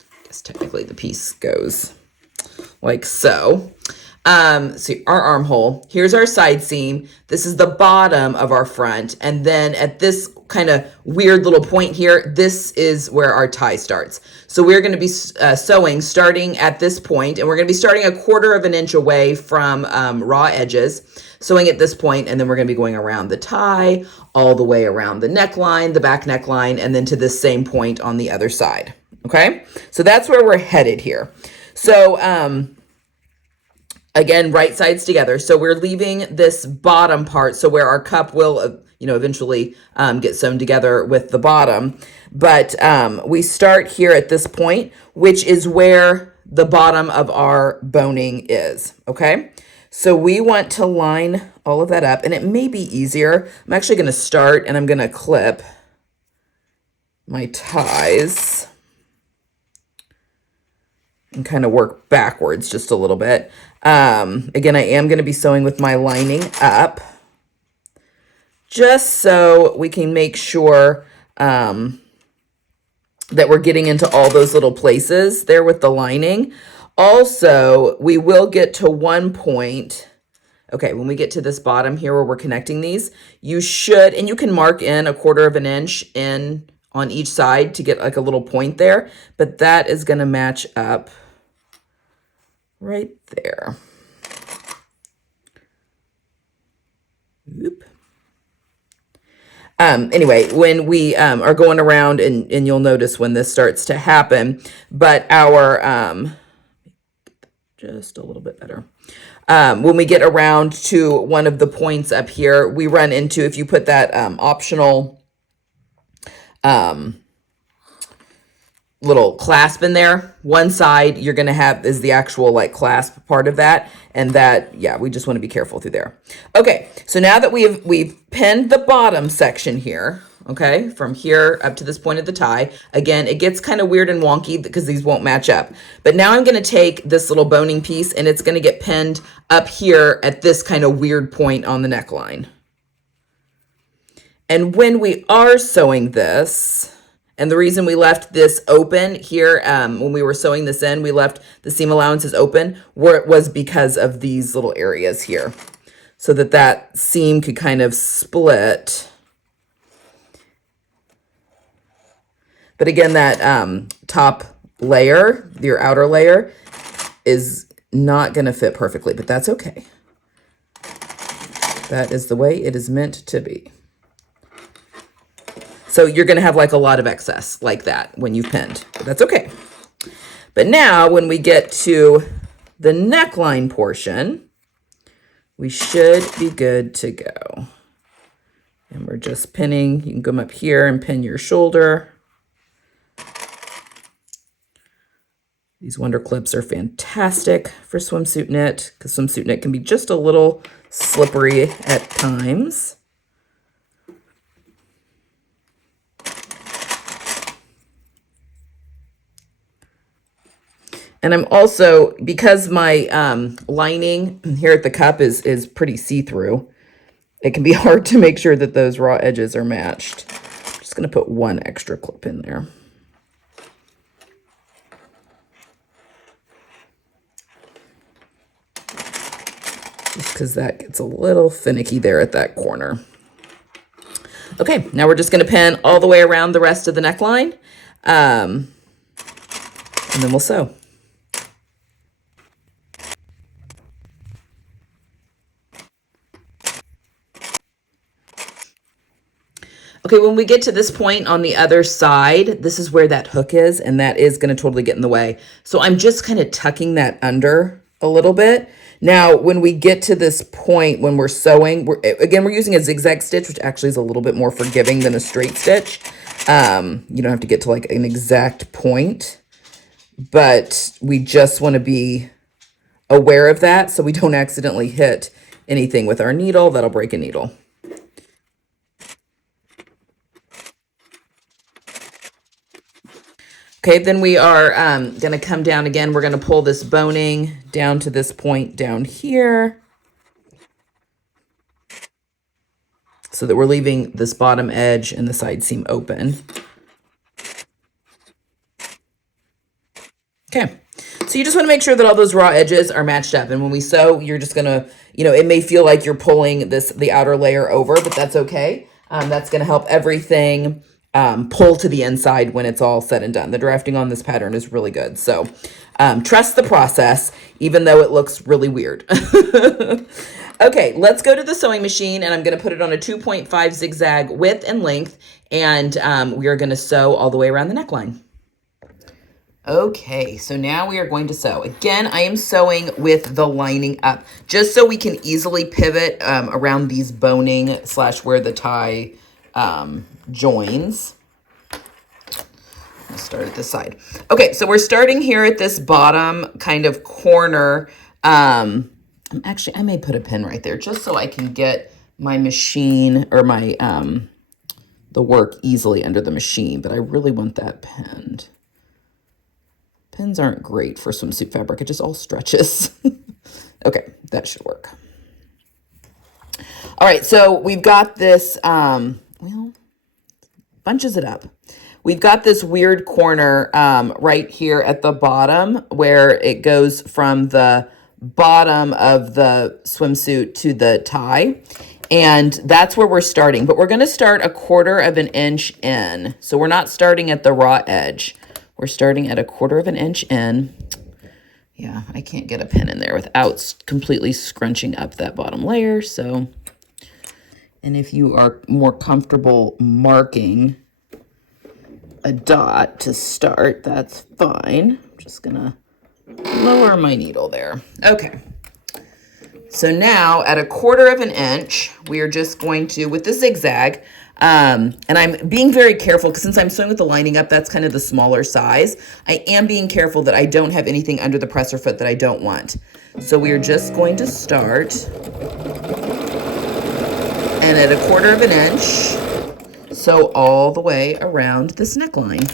I guess technically the piece goes like so. So our armhole, here's our side seam. This is the bottom of our front. And then at this kind of weird little point here, this is where our tie starts. So we're going to be sewing starting at this point, and we're going to be starting 1/4 of an inch away from raw edges, sewing at this point, and then we're going to be going around the tie, all the way around the neckline, the back neckline, and then to this same point on the other side. Okay, so that's where we're headed here. So, again, right sides together. So we're leaving this bottom part, so where our cup will, eventually get sewn together with the bottom. But we start here at this point, which is where the bottom of our boning is, okay? So we want to line all of that up, and it may be easier. I'm actually going to start, and I'm going to clip my ties and kind of work backwards just a little bit. Again, I am going to be sewing with my lining up just so we can make sure that we're getting into all those little places there with the lining. Also, we will get to one point. Okay, when we get to this bottom here where we're connecting these, you should, and you can mark in 1/4 of an inch in on each side to get like a little point there, but that is going to match up right there. Oop. Anyway, when we are going around, and you'll notice when this starts to happen, but our, just a little bit better. When we get around to one of the points up here, we run into, if you put that optional little clasp in there, one side you're going to have is the actual like clasp part of that, and that, yeah, we just want to be careful through there. Okay, so now that we've pinned the bottom section here, okay, from here up to this point of the tie, again, it gets kind of weird and wonky because these won't match up, but now I'm going to take this little boning piece, and it's going to get pinned up here at this kind of weird point on the neckline. And when we are sewing this, and the reason we left this open here, when we were sewing this in, we left the seam allowances open, was because of these little areas here, so that seam could kind of split. But again, that top layer, your outer layer, is not going to fit perfectly, but that's okay. That is the way it is meant to be. So you're going to have like a lot of excess like that when you've pinned, but that's okay. But now when we get to the neckline portion, we should be good to go. And we're just pinning. You can come up here and pin your shoulder. These Wonder Clips are fantastic for swimsuit knit, because swimsuit knit can be just a little slippery at times. And I'm also, because my lining here at the cup is pretty see-through, it can be hard to make sure that those raw edges are matched. I'm just going to put one extra clip in there. Just because that gets a little finicky there at that corner. Okay, now we're just going to pin all the way around the rest of the neckline. And then we'll sew. Okay, when we get to this point on the other side, this is where that hook is, and that is going to totally get in the way. So I'm just kind of tucking that under a little bit. Now, when we get to this point, when we're sewing, we're using a zigzag stitch, which actually is a little bit more forgiving than a straight stitch. You don't have to get to like an exact point, but we just want to be aware of that so we don't accidentally hit anything with our needle that'll break a needle. Okay, then we are going to come down again. We're going to pull this boning down to this point down here so that we're leaving this bottom edge and the side seam open. Okay, so you just want to make sure that all those raw edges are matched up. And when we sew, you're just going to, it may feel like you're pulling the outer layer over, but that's okay. That's going to help everything pull to the inside when it's all said and done. The drafting on this pattern is really good. So trust the process, even though it looks really weird. Okay, let's go to the sewing machine, and I'm going to put it on a 2.5 zigzag width and length, and we are going to sew all the way around the neckline. Okay, so now we are going to sew. Again, I am sewing with the lining up, just so we can easily pivot around these boning / where the tie joins. I'll start at this side. Okay, so we're starting here at this bottom kind of corner. Actually, I may put a pin right there just so I can get my machine or my the work easily under the machine, but I really want that pinned. Pins aren't great for swimsuit fabric. It just all stretches. Okay, that should work. All right, so we've got this, well, bunches it up. We've got this weird corner right here at the bottom where it goes from the bottom of the swimsuit to the tie. And that's where we're starting. But we're going to start 1/4 inch in. So we're not starting at the raw edge. We're starting at 1/4 inch in. Yeah, I can't get a pin in there without completely scrunching up that bottom layer. So, and if you are more comfortable marking a dot to start, that's fine. I'm just gonna lower my needle there. Okay. So now at 1/4 inch, we are just going to, with the zigzag, and I'm being very careful because since I'm sewing with the lining up, that's kind of the smaller size. I am being careful that I don't have anything under the presser foot that I don't want. So we are just going to start, and at 1/4 inch, sew all the way around this neckline.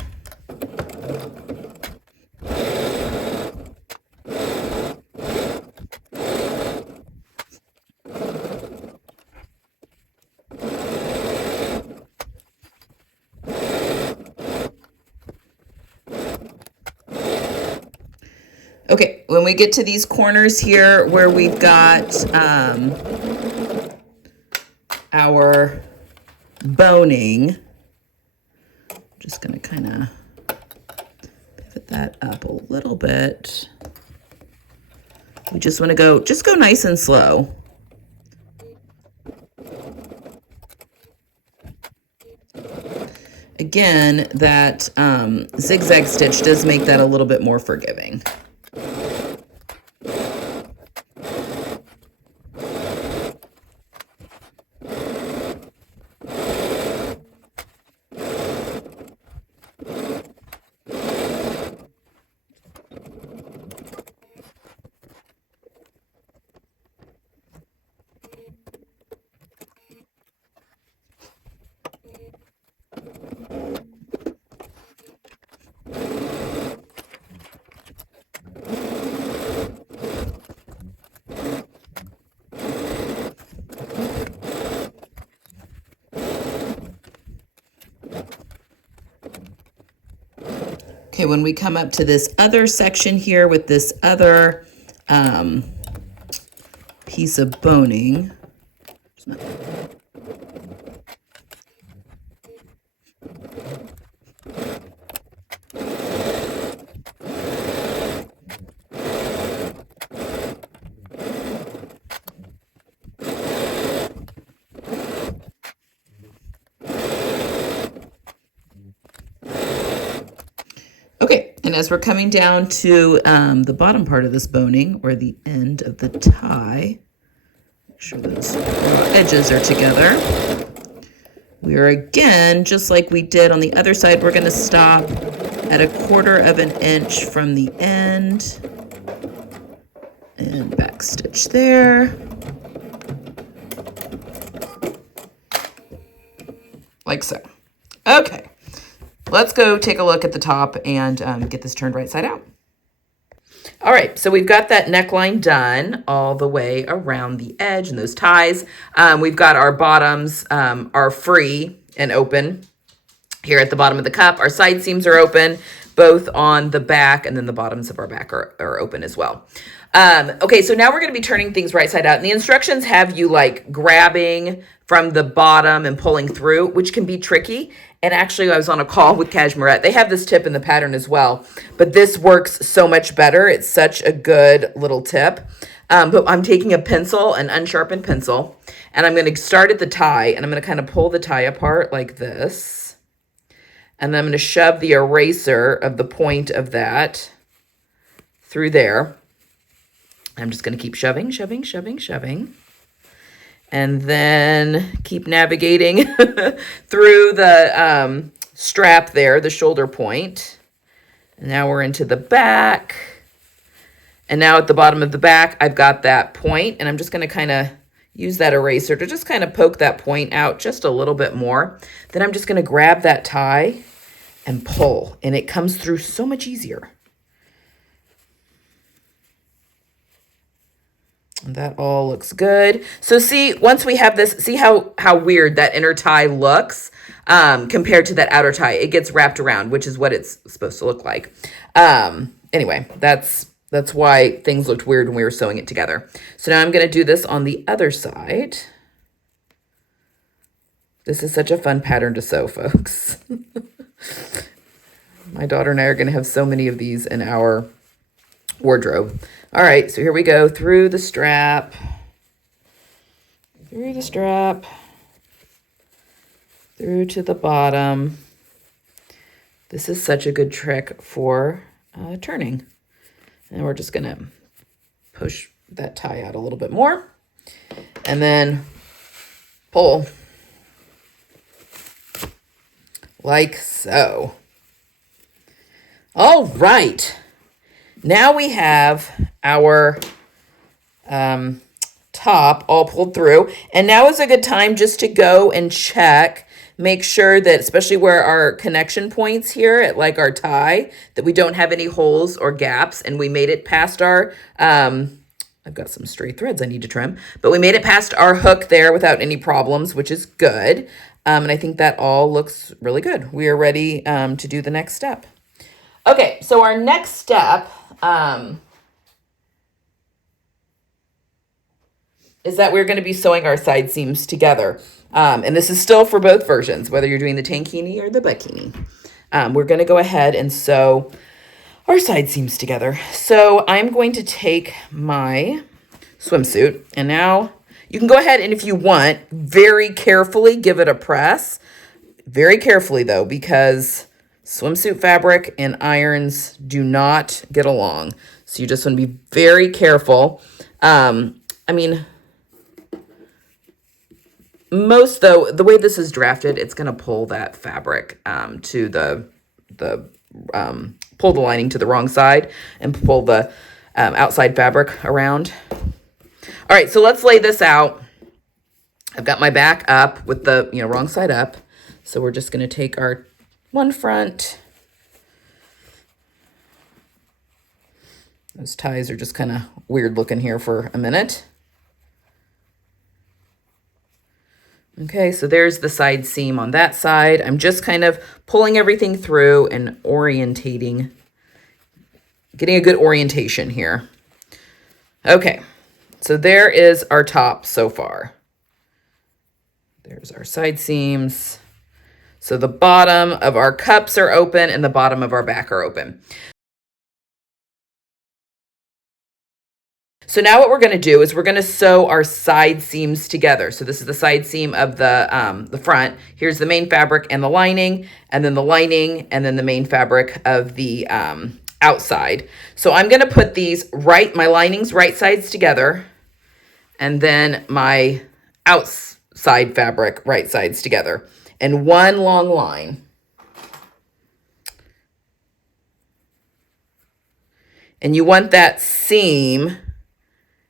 Okay, when we get to these corners here where we've got our boning, I'm just going to kind of pivot that up a little bit. We just want to go nice and slow. Again, that zigzag stitch does make that a little bit more forgiving. Okay, when we come up to this other section here with this other piece of boning, okay, and as we're coming down to the bottom part of this boning, or the end of the tie, make sure those edges are together. We are again, just like we did on the other side, we're going to stop at 1/4 inch from the end and back stitch there. Like so. Okay, let's go take a look at the top and get this turned right side out. All right, so we've got that neckline done all the way around the edge and those ties. We've got our bottoms are free and open here at the bottom of the cup. Our side seams are open, both on the back, and then the bottoms of our back are open as well. Okay, so now we're going to be turning things right side out. And the instructions have you like grabbing from the bottom and pulling through, which can be tricky. And actually, I was on a call with Cashmerette. They have this tip in the pattern as well, but this works so much better. It's such a good little tip. But I'm taking a pencil, an unsharpened pencil, and I'm going to start at the tie, and I'm going to kind of pull the tie apart like this. And then I'm going to shove the eraser of the point of that through there. I'm just going to keep shoving, shoving, shoving, shoving. And then keep navigating through the strap there, the shoulder point. And now we're into the back. And now at the bottom of the back, I've got that point. And I'm just going to kind of use that eraser to just kind of poke that point out just a little bit more. Then I'm just going to grab that tie and pull. And it comes through so much easier. And that all looks good. So see, once we have this, see how weird that inner tie looks compared to that outer tie. It gets wrapped around, which is what it's supposed to look like. Anyway, that's why things looked weird when we were sewing it together. So now I'm going to do this on the other side. This is such a fun pattern to sew, folks. My daughter and I are going to have so many of these in our wardrobe. All right, so here we go through the strap, through to the bottom. This is such a good trick for turning. And we're just gonna push that tie out a little bit more and then pull like so. All right. Now we have our top all pulled through. And now is a good time just to go and check, make sure that, especially where our connection points here at like our tie, that we don't have any holes or gaps. And we made it past our, I've got some stray threads I need to trim, but we made it past our hook there without any problems, which is good. And I think that all looks really good. We are ready to do the next step. Okay, so our next step is that we're going to be sewing our side seams together. And this is still for both versions, whether you're doing the tankini or the bikini. We're going to go ahead and sew our side seams together. So I'm going to take my swimsuit, and now you can go ahead and, if you want, very carefully give it a press. Very carefully, though, because swimsuit fabric and irons do not get along. So you just want to be very careful. I mean, most, though, the way this is drafted, it's going to pull that fabric to pull the lining to the wrong side and pull the outside fabric around. All right, so let's lay this out. I've got my back up with the wrong side up. So we're just going to take our one front. Those ties are just kind of weird looking here for a minute. Okay, so there's the side seam on that side. I'm just kind of pulling everything through and orientating, getting a good orientation here. Okay, so there is our top so far. There's our side seams. So the bottom of our cups are open and the bottom of our back are open. So now what we're going to do is we're going to sew our side seams together. So this is the side seam of the front. Here's the main fabric and the lining, and then the lining, and then the main fabric of the outside. So I'm going to put these my linings right sides together, and then my outside fabric right sides together in one long line. And you want that seam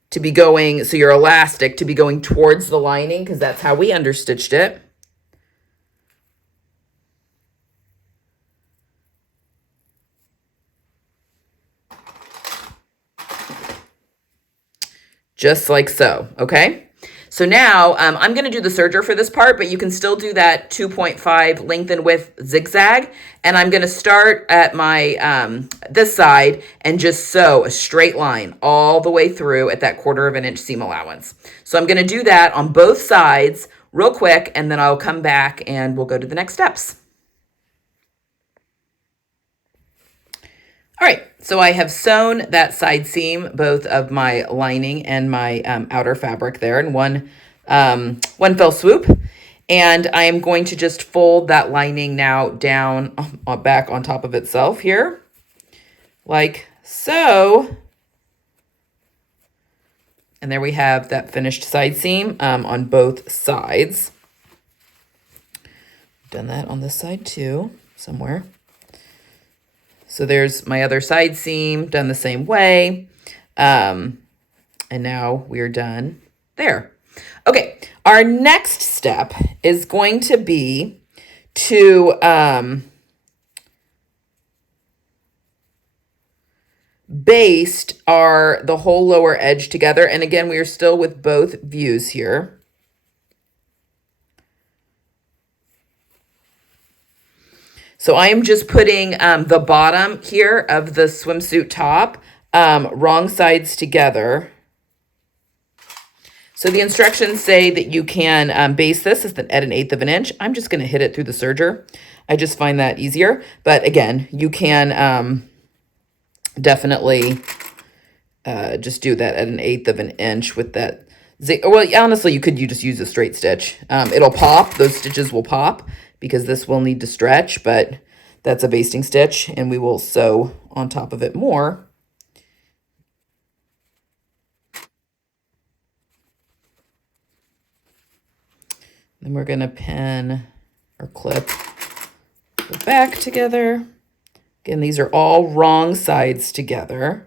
to be going, so your elastic to be going towards the lining, because that's how we understitched it. Just like so, okay? So now I'm going to do the serger for this part, but you can still do that 2.5 length and width zigzag. And I'm going to start at my this side and just sew a straight line all the way through at that 1/4 inch seam allowance. So I'm going to do that on both sides real quick, and then I'll come back and we'll go to the next steps. All right, so I have sewn that side seam, both of my lining and my outer fabric there in one fell swoop. And I am going to just fold that lining now down back on top of itself here, like so. And there we have that finished side seam on both sides. Done that on this side too, somewhere. So there's my other side seam done the same way. And now we're done there. Okay, our next step is going to be to baste the whole lower edge together. And again, we are still with both views here. So I am just putting the bottom here of the swimsuit top wrong sides together. So the instructions say that you can baste this at 1/8 inch. I'm just going to hit it through the serger. I just find that easier. But again, you can definitely just do that at 1/8 inch with that. Well, honestly, you just use a straight stitch. It'll pop. Those stitches will pop, because this will need to stretch, but that's a basting stitch, and we will sew on top of it more. Then we're going to pin or clip the back together. Again, these are all wrong sides together.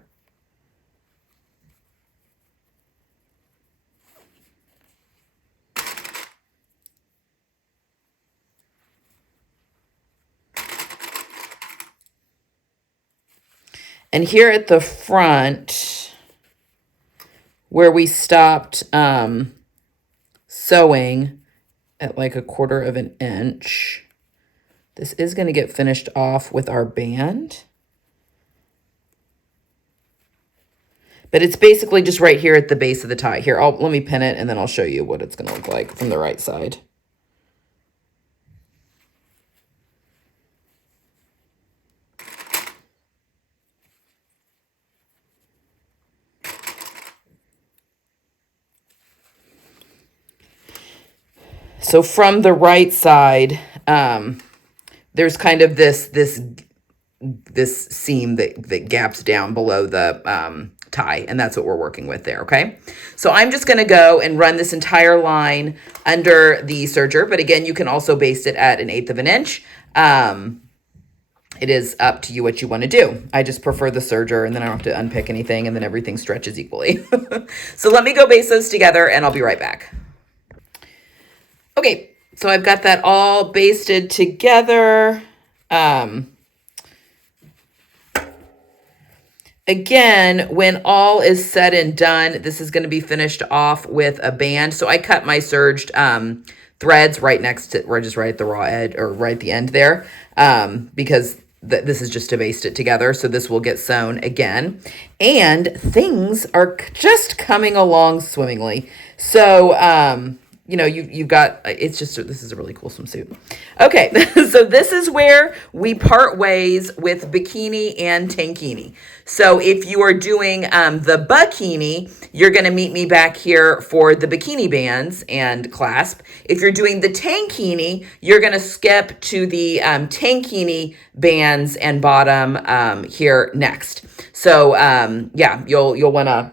And here at the front, where we stopped sewing at like 1/4 inch, this is going to get finished off with our band. But it's basically just right here at the base of the tie. Here, let me pin it, and then I'll show you what it's going to look like from the right side. So from the right side, there's kind of this seam that gaps down below the tie, and that's what we're working with there, okay? So I'm just going to go and run this entire line under the serger, but again, you can also baste it at 1/8 inch. It is up to you what you want to do. I just prefer the serger, and then I don't have to unpick anything, and then everything stretches equally. So let me go baste those together, and I'll be right back. Okay, so I've got that all basted together. Again, when all is said and done, this is going to be finished off with a band. So I cut my serged threads right next to, or just right at the raw edge or right at the end there, because this is just to baste it together. So this will get sewn again. And things are just coming along swimmingly. So, you know, you've got, it's just, this is a really cool swimsuit. Okay, so this is where we part ways with Bikini and Tankini. So if you are doing the Bikini, you're going to meet me back here for the bikini bands and clasp. If you're doing the Tankini, you're going to skip to the Tankini bands and bottom here next. So yeah, you'll want to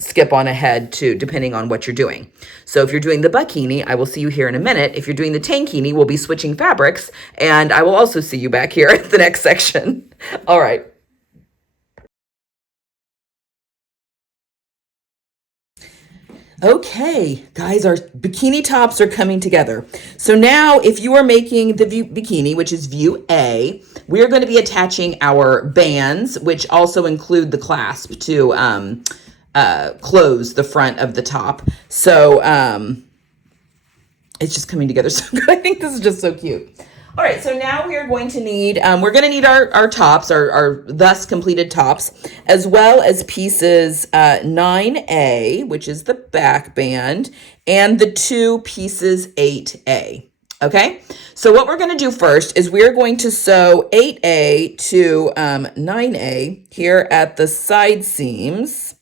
skip on ahead to depending on what you're doing. So if you're doing the Bikini, I will see you here in a minute. If you're doing the Tankini, we'll be switching fabrics, and I will also see you back here at the next section. All right. Okay, guys, our bikini tops are coming together. So now if you are making the bikini, which is view A, we are going to be attaching our bands, which also include the clasp to close the front of the top. So it's just coming together so good. I think this is just so cute. All right, so now we are going to need, our tops, our thus completed tops, as well as pieces 9A, which is the back band, and the 2 pieces 8A. Okay, so what we're going to do first is we're going to sew 8A to 9A here at the side seams.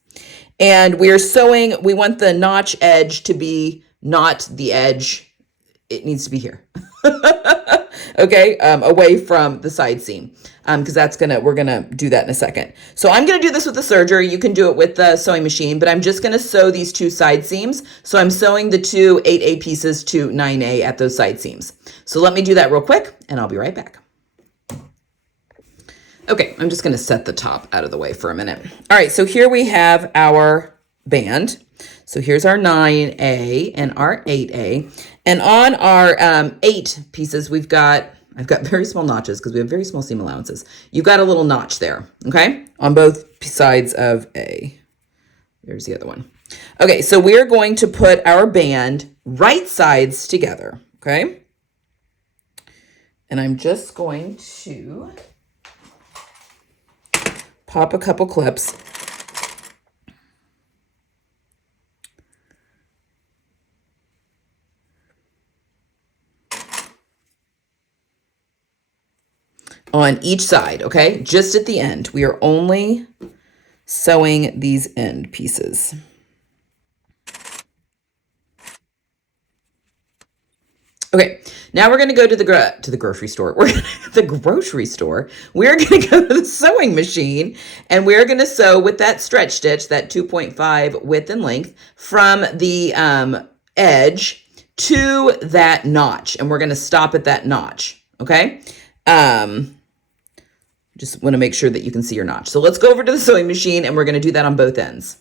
And we're sewing, we want the notch edge to be not the edge. It needs to be here. Okay, away from the side seam, because we're gonna do that in a second. So I'm gonna do this with the serger. You can do it with the sewing machine, but I'm just gonna sew these 2 side seams. So I'm sewing the 2 8A pieces to 9A at those side seams. So let me do that real quick, and I'll be right back. Okay, I'm just gonna set the top out of the way for a minute. All right, so here we have our band. So here's our 9A and our 8A. And on our 8 pieces, I've got very small notches because we have very small seam allowances. You've got a little notch there, okay? On both sides of A. There's the other one. Okay, so we're going to put our band right sides together, okay? And I'm just going to pop a couple clips. On each side, okay? Just at the end. We are only sewing these end pieces. Okay, now we're going to go to the grocery store. We're going to the grocery store. We're going to go to the sewing machine, and we're going to sew with that stretch stitch, that 2.5 width and length, from the edge to that notch, and we're going to stop at that notch, okay? Just want to make sure that you can see your notch. So let's go over to the sewing machine, and we're going to do that on both ends.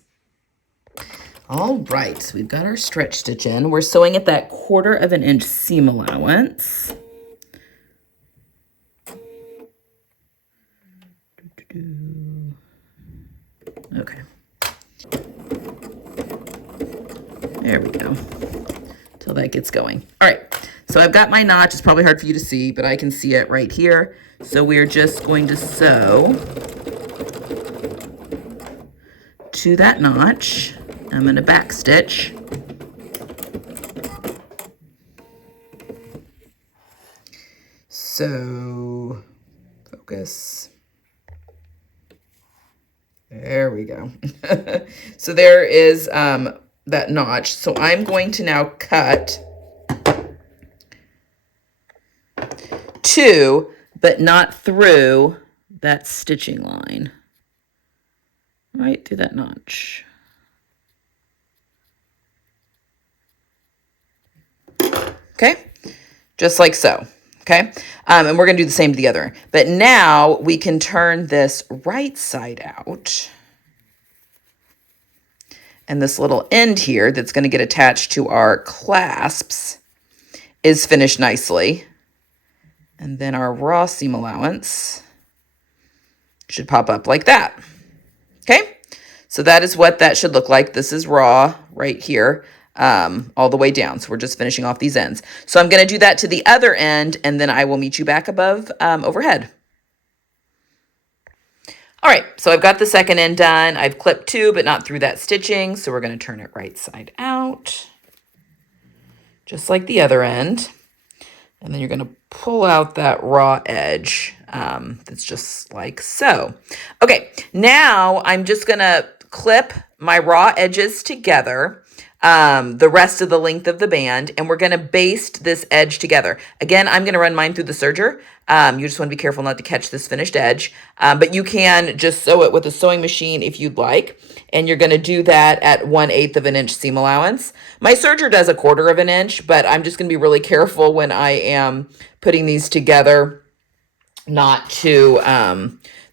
All right, so we've got our stretch stitch in. We're sewing at that 1/4 inch seam allowance. Okay. There we go. Till that gets going. All right, so I've got my notch. It's probably hard for you to see, but I can see it right here. So we're just going to sew to that notch. I'm going to back stitch. So, focus. There we go. So there is that notch. So I'm going to now cut 2, but not through that stitching line. Right through that notch. Okay, just like so. Okay, and we're going to do the same to the other. But now we can turn this right side out. And this little end here that's going to get attached to our clasps is finished nicely. And then our raw seam allowance should pop up like that. Okay, so that is what that should look like. This is raw right here. all the way down. So we're just finishing off these ends. So I'm going to do that to the other end, and then I will meet you back above overhead. All right, so I've got the second end done. I've clipped 2, but not through that stitching. So we're going to turn it right side out, just like the other end. And then you're going to pull out that raw edge. That's just like so. Okay, now I'm just going to clip my raw edges together, the rest of the length of the band, and we're going to baste this edge together. Again, I'm going to run mine through the serger. You just want to be careful not to catch this finished edge, but you can just sew it with a sewing machine if you'd like, and you're going to do that at 1/8 of an inch seam allowance. My serger does 1/4 of an inch, but I'm just going to be really careful when I am putting these together not to,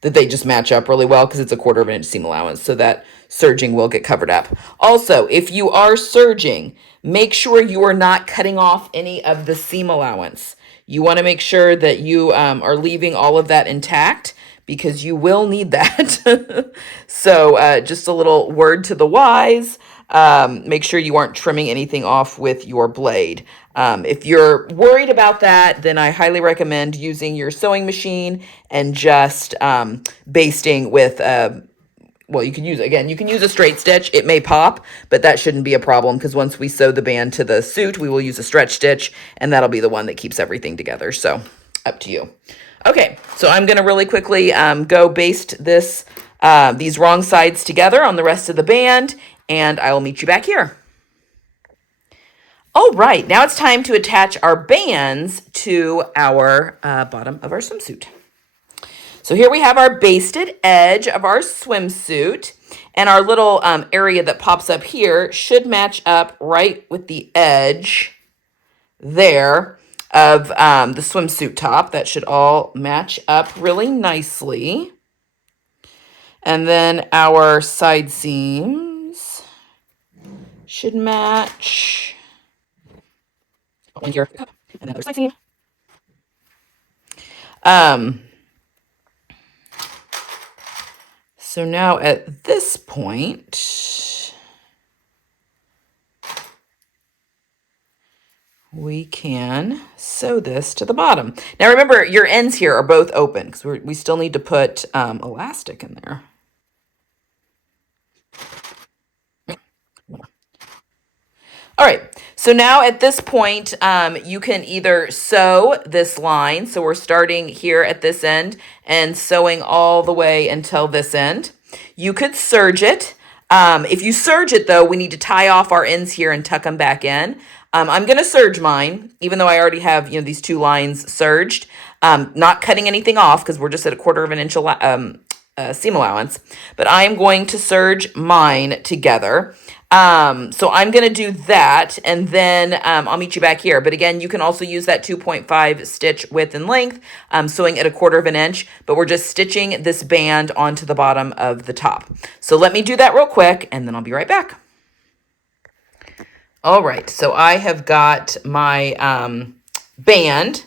that they just match up really well, because it's 1/4 of an inch seam allowance, so that serging will get covered up. Also, if you are serging, make sure you are not cutting off any of the seam allowance. You want to make sure that you are leaving all of that intact, because you will need that. So just a little word to the wise. Make sure you aren't trimming anything off with your blade. If you're worried about that, then I highly recommend using your sewing machine and just basting with, well, you can use a straight stitch. It may pop, but that shouldn't be a problem, because once we sew the band to the suit, we will use a stretch stitch, and that'll be the one that keeps everything together. So up to you. Okay, so I'm going to really quickly go baste these wrong sides together on the rest of the band, and I will meet you back here. All right, now it's time to attach our bands to our bottom of our swimsuit. So here we have our basted edge of our swimsuit, and our little area that pops up here should match up right with the edge there of the swimsuit top. That should all match up really nicely. And then our side seams should match. One here, and another side seam. So now at this point, we can sew this to the bottom. Now remember, your ends here are both open, because we still need to put elastic in there. All right, so now at this point, you can either sew this line. So we're starting here at this end and sewing all the way until this end. You could serge it. If you serge it, though, we need to tie off our ends here and tuck them back in. I'm going to serge mine, even though I already have these 2 lines serged. Not cutting anything off, because we're just at 1/4 of an inch seam allowance. But I am going to serge mine together. So I'm going to do that, and then I'll meet you back here. But again, you can also use that 2.5 stitch width and length, sewing at 1/4 of an inch, but we're just stitching this band onto the bottom of the top. So let me do that real quick, and then I'll be right back. All right, so I have got my band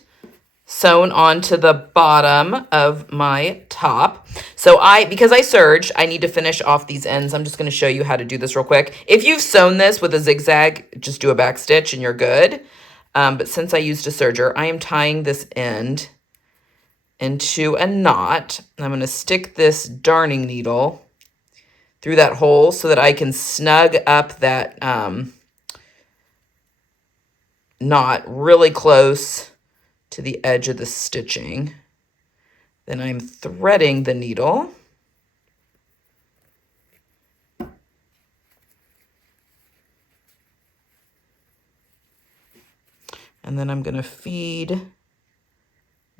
sewn onto the bottom of my top. So because I serged, I need to finish off these ends. I'm just going to show you how to do this real quick. If you've sewn this with a zigzag, just do a back stitch and you're good. But since I used a serger, I am tying this end into a knot. I'm going to stick this darning needle through that hole so that I can snug up that knot really close to the edge of the stitching. Then I'm threading the needle. And then I'm going to feed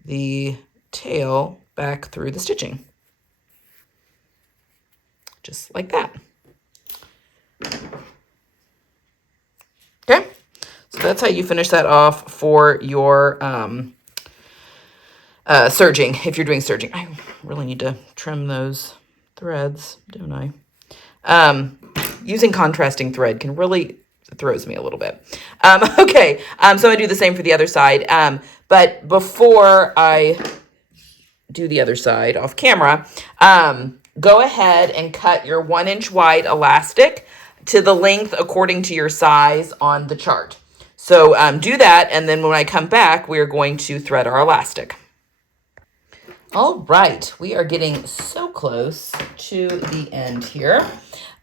the tail back through the stitching. Just like that. Okay. So that's how you finish that off for your serging, if you're doing serging. I really need to trim those threads, don't I? Using contrasting thread can really, it throws me a little bit. Okay, so I'm going to do the same for the other side. But before I do the other side off camera, go ahead and cut your 1 inch wide elastic to the length according to your size on the chart. So do that, and then when I come back, we are going to thread our elastic. All right, we are getting so close to the end here.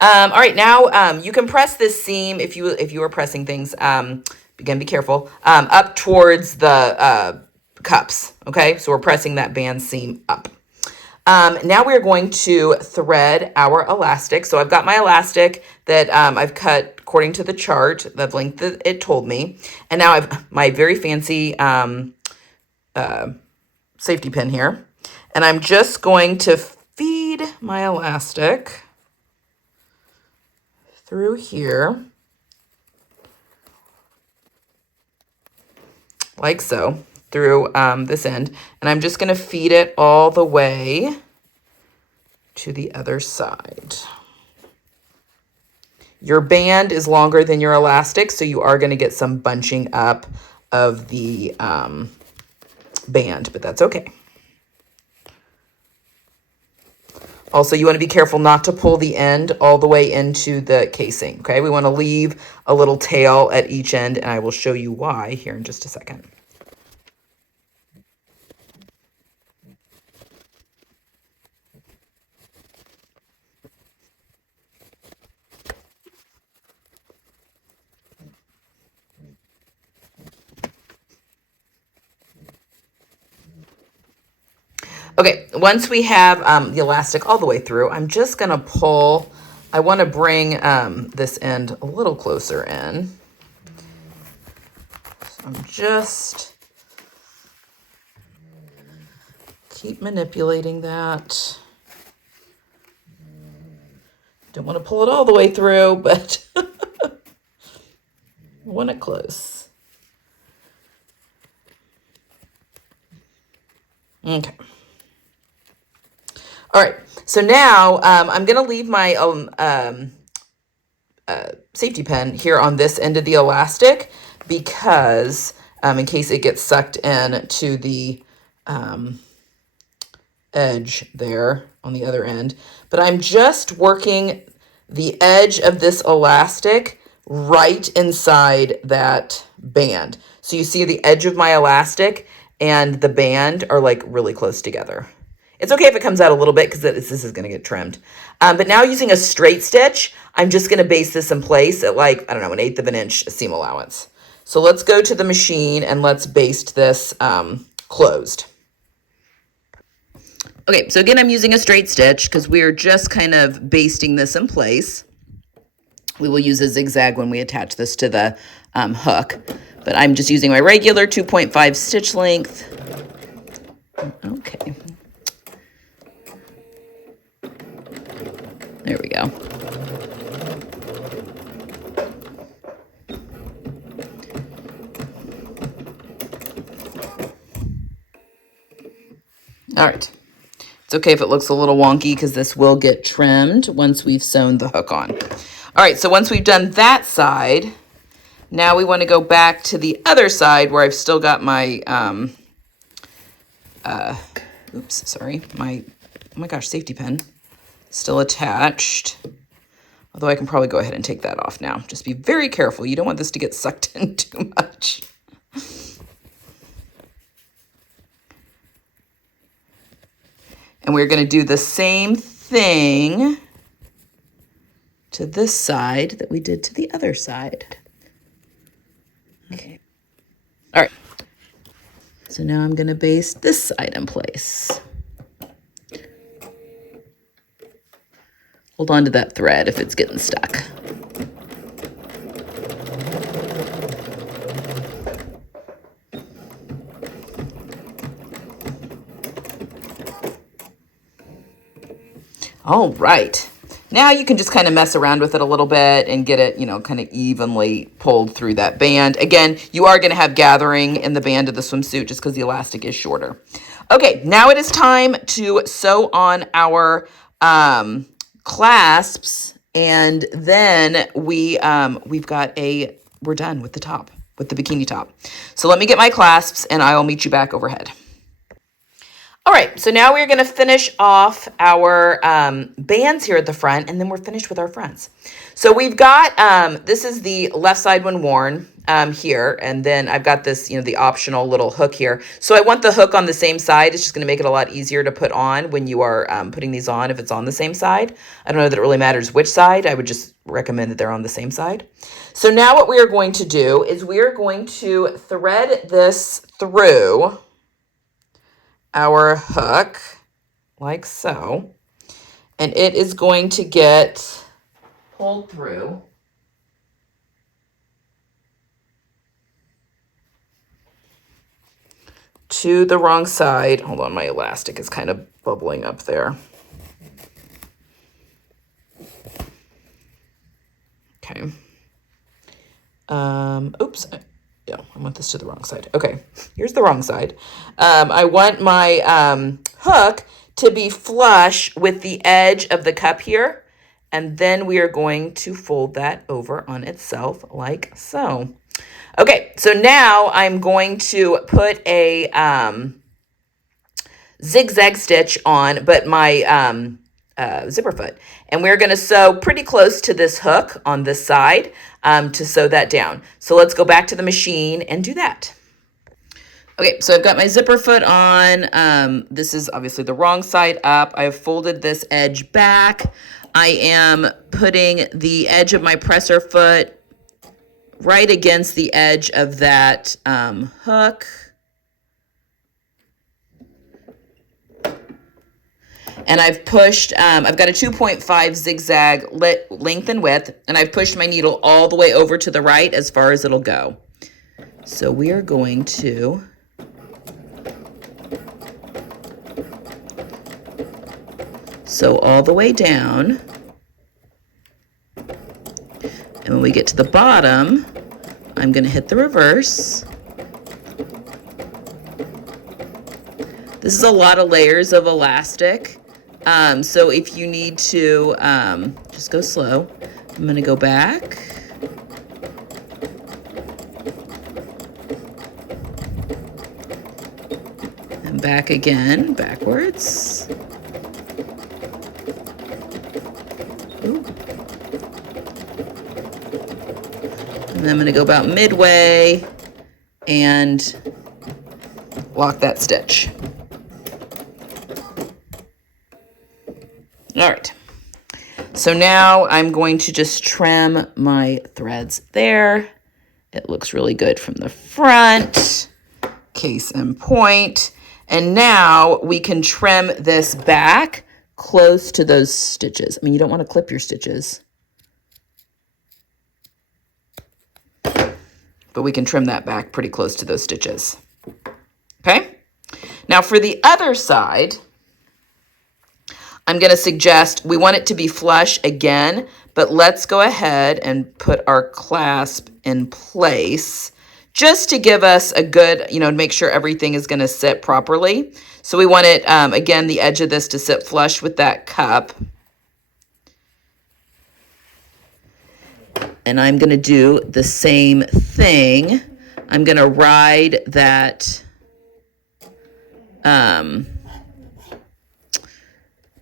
All right, now you can press this seam if you are pressing things. Again, be careful. Up towards the cups. Okay, so we're pressing that band seam up. Now we're going to thread our elastic. So I've got my elastic that I've cut according to the chart, the length that it told me, and now I've my very fancy safety pin here. And I'm just going to feed my elastic through here, like so, through this end. And I'm just going to feed it all the way to the other side. Your band is longer than your elastic, so you are going to get some bunching up of the band, but that's okay. Also, you want to be careful not to pull the end all the way into the casing, okay? We want to leave a little tail at each end, and I will show you why here in just a second. Okay, once we have the elastic all the way through, I'm just going to pull. I want to bring this end a little closer in. So I'm just keep manipulating that. Don't want to pull it all the way through, but I want it close. Okay. All right, so now I'm going to leave my safety pin here on this end of the elastic because in case it gets sucked in to the edge there on the other end. But I'm just working the edge of this elastic right inside that band. So you see the edge of my elastic and the band are like really close together. It's okay if it comes out a little bit because this is going to get trimmed. But now using a straight stitch, I'm just going to base this in place at like, I don't know, 1/8 of an inch seam allowance. So let's go to the machine and let's baste this closed. Okay, so again, I'm using a straight stitch because we're just kind of basting this in place. We will use a zigzag when we attach this to the hook, but I'm just using my regular 2.5 stitch length. Okay. There we go. All right. It's okay if it looks a little wonky because this will get trimmed once we've sewn the hook on. All right, so once we've done that side, now we want to go back to the other side where I've still got my, oops, sorry, my, oh my gosh, safety pin still attached. Although I can probably go ahead and take that off now. Just be very careful. You don't want this to get sucked in too much. And we're going to do the same thing to this side that we did to the other side. Okay. All right. So now I'm going to baste this side in place. Hold on to that thread if it's getting stuck. All right. Now you can just kind of mess around with it a little bit and get it, you know, kind of evenly pulled through that band. Again, you are going to have gathering in the band of the swimsuit just because the elastic is shorter. Okay, now it is time to sew on our clasps, and then we're done with the top, with the bikini top. So let me get my clasps and I will meet you back overhead. All right, so now we're going to finish off our bands here at the front, and then we're finished with our fronts. So we've got, this is the left side when worn here. And then I've got this, the optional little hook here. So I want the hook on the same side. It's just going to make it a lot easier to put on when you are putting these on if it's on the same side. I don't know that it really matters which side. I would just recommend that they're on the same side. So now what we are going to do is we are going to thread this through our hook like so. And it is going to get pulled through. To the wrong side. Hold on, my elastic is kind of bubbling up there. Okay. Oops. Yeah, I want this to the wrong side. Okay, here's the wrong side. I want my hook to be flush with the edge of the cup here. And then we are going to fold that over on itself like so. Okay, so now I'm going to put a zigzag stitch on, but my zipper foot. And we're going to sew pretty close to this hook on this side to sew that down. So let's go back to the machine and do that. Okay, so I've got my zipper foot on. This is obviously the wrong side up. I've folded this edge back. I am putting the edge of my presser foot right against the edge of that hook. And I've pushed, I've got a 2.5 zigzag length and width, and I've pushed my needle all the way over to the right as far as it'll go. So we are going to sew all the way down. And when we get to the bottom, I'm going to hit the reverse. This is a lot of layers of elastic. So if you need to just go slow, I'm going to go back. And back again, backwards. Ooh. And then I'm going to go about midway and lock that stitch. All right. So now I'm going to just trim my threads there. It looks really good from the front. Case in point. And now we can trim this back close to those stitches. I mean, you don't want to clip your stitches, but we can trim that back pretty close to those stitches. Okay. Now for the other side, I'm going to suggest we want it to be flush again, but let's go ahead and put our clasp in place just to give us a good, make sure everything is going to sit properly. So we want it, again, the edge of this to sit flush with that cup. And I'm going to do the same thing. I'm going to ride that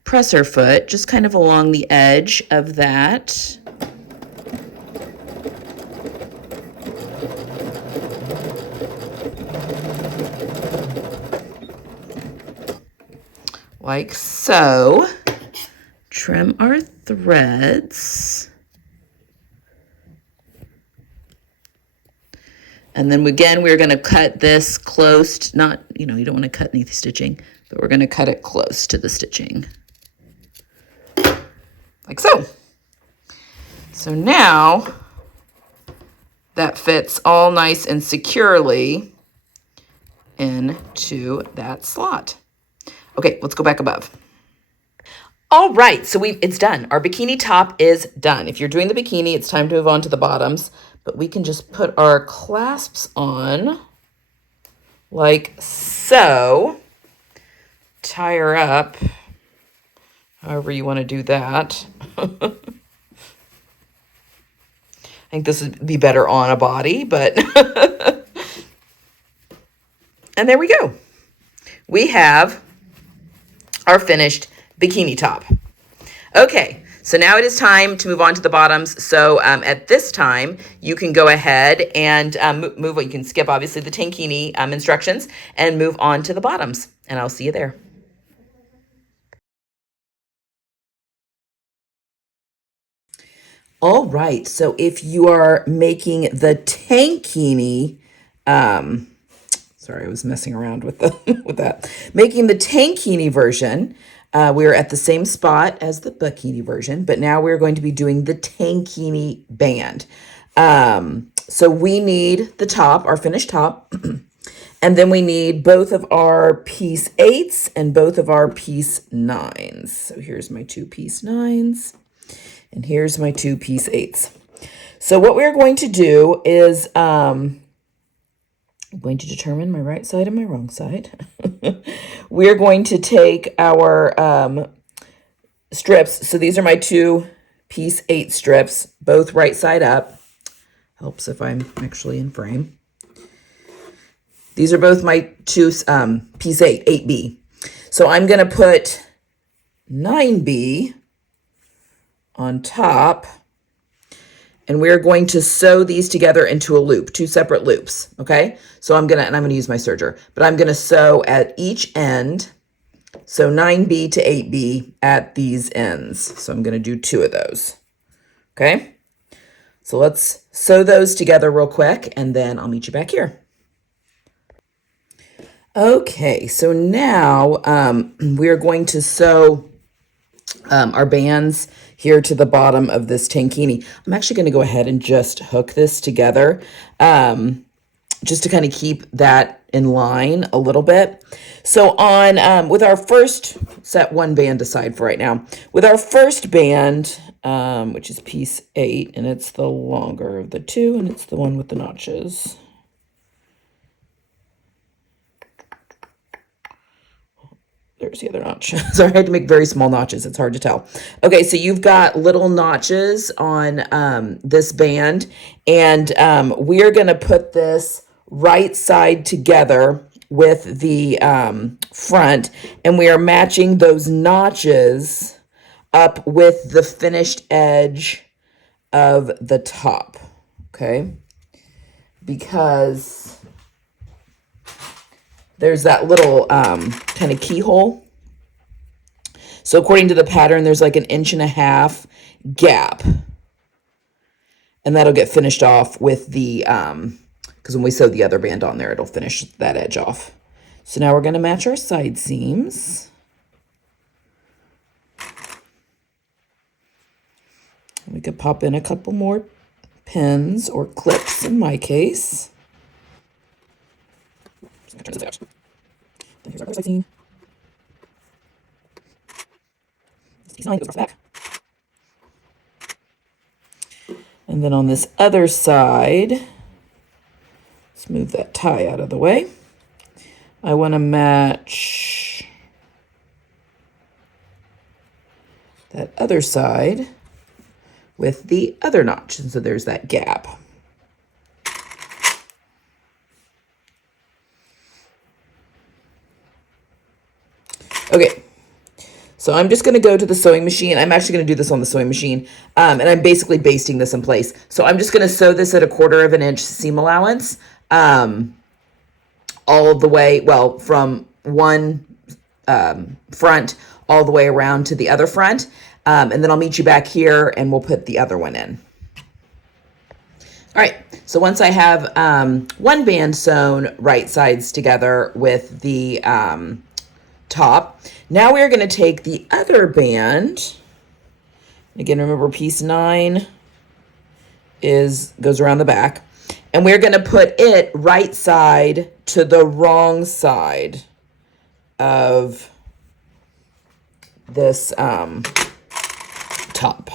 presser foot just kind of along the edge of that. Like so. Trim our threads. And then again, we're going to cut this close, not, you don't want to cut any stitching, but we're going to cut it close to the stitching. Like so. So now that fits all nice and securely into that slot. Okay, let's go back above. All right, so it's done. Our bikini top is done. If you're doing the bikini, it's time to move on to the bottoms, but we can just put our clasps on like so. Tie her up, however you want to do that. I think this would be better on a body, but and there we go. We have our finished bikini top. Okay, So now it is time to move on to the bottoms. So at this time, you can go ahead and move. You can skip, obviously, the tankini instructions and move on to the bottoms. And I'll see you there. All right. So if you are making the tankini, sorry, I was messing around with the with that. Making the tankini version, we're at the same spot as the bikini version, but now we're going to be doing the tankini band. So we need the top, our finished top, and then we need both of our piece 8s and both of our piece 9s. So here's my 2 piece 9s, and here's my 2 piece 8s. So what we're going to do is I'm going to determine my right side and my wrong side. We're going to take our strips. So these are my 2 piece 8 strips, both right side up. Helps if I'm actually in frame. These are both my 2 piece 8, 8B. So I'm going to put 9B on top, and we're going to sew these together into a loop, 2 separate loops, okay? So I'm going to use my serger, but I'm going to sew at each end, so 9B to 8B at these ends. So I'm going to do 2 of those, okay? So let's sew those together real quick, and then I'll meet you back here. Okay, so now we're going to sew our bands here to the bottom of this tankini. I'm actually going to go ahead and just hook this together just to kind of keep that in line a little bit. So on with our first, set one band aside for right now. With our first band, which is piece 8, and it's the longer of the 2, and it's the one with the notches. There's the other notch. Sorry, I had to make very small notches. It's hard to tell. Okay, so you've got little notches on this band, and we're going to put this right side together with the front, and we are matching those notches up with the finished edge of the top, okay? Because there's that little kind of keyhole. So according to the pattern, there's like 1.5 inch gap. And that'll get finished off with the, because when we sew the other band on there, it'll finish that edge off. So now we're going to match our side seams. We could pop in a couple more pins or clips in my case. Just gonna turn this out. Then here's our other side seam. Piece 9 goes across the back. And then on this other side, let's move that tie out of the way. I want to match that other side with the other notch. And so there's that gap. Okay, so I'm just going to go to the sewing machine. I'm actually going to do this on the sewing machine, and I'm basically basting this in place. So I'm just going to sew this at 1/4 inch seam allowance all the way, well, from one front all the way around to the other front, and then I'll meet you back here and we'll put the other one in. All right, so once I have one band sewn right sides together with the top, now we're going to take the other band. Again, remember piece 9 goes around the back, and we're going to put it right side to the wrong side of this top.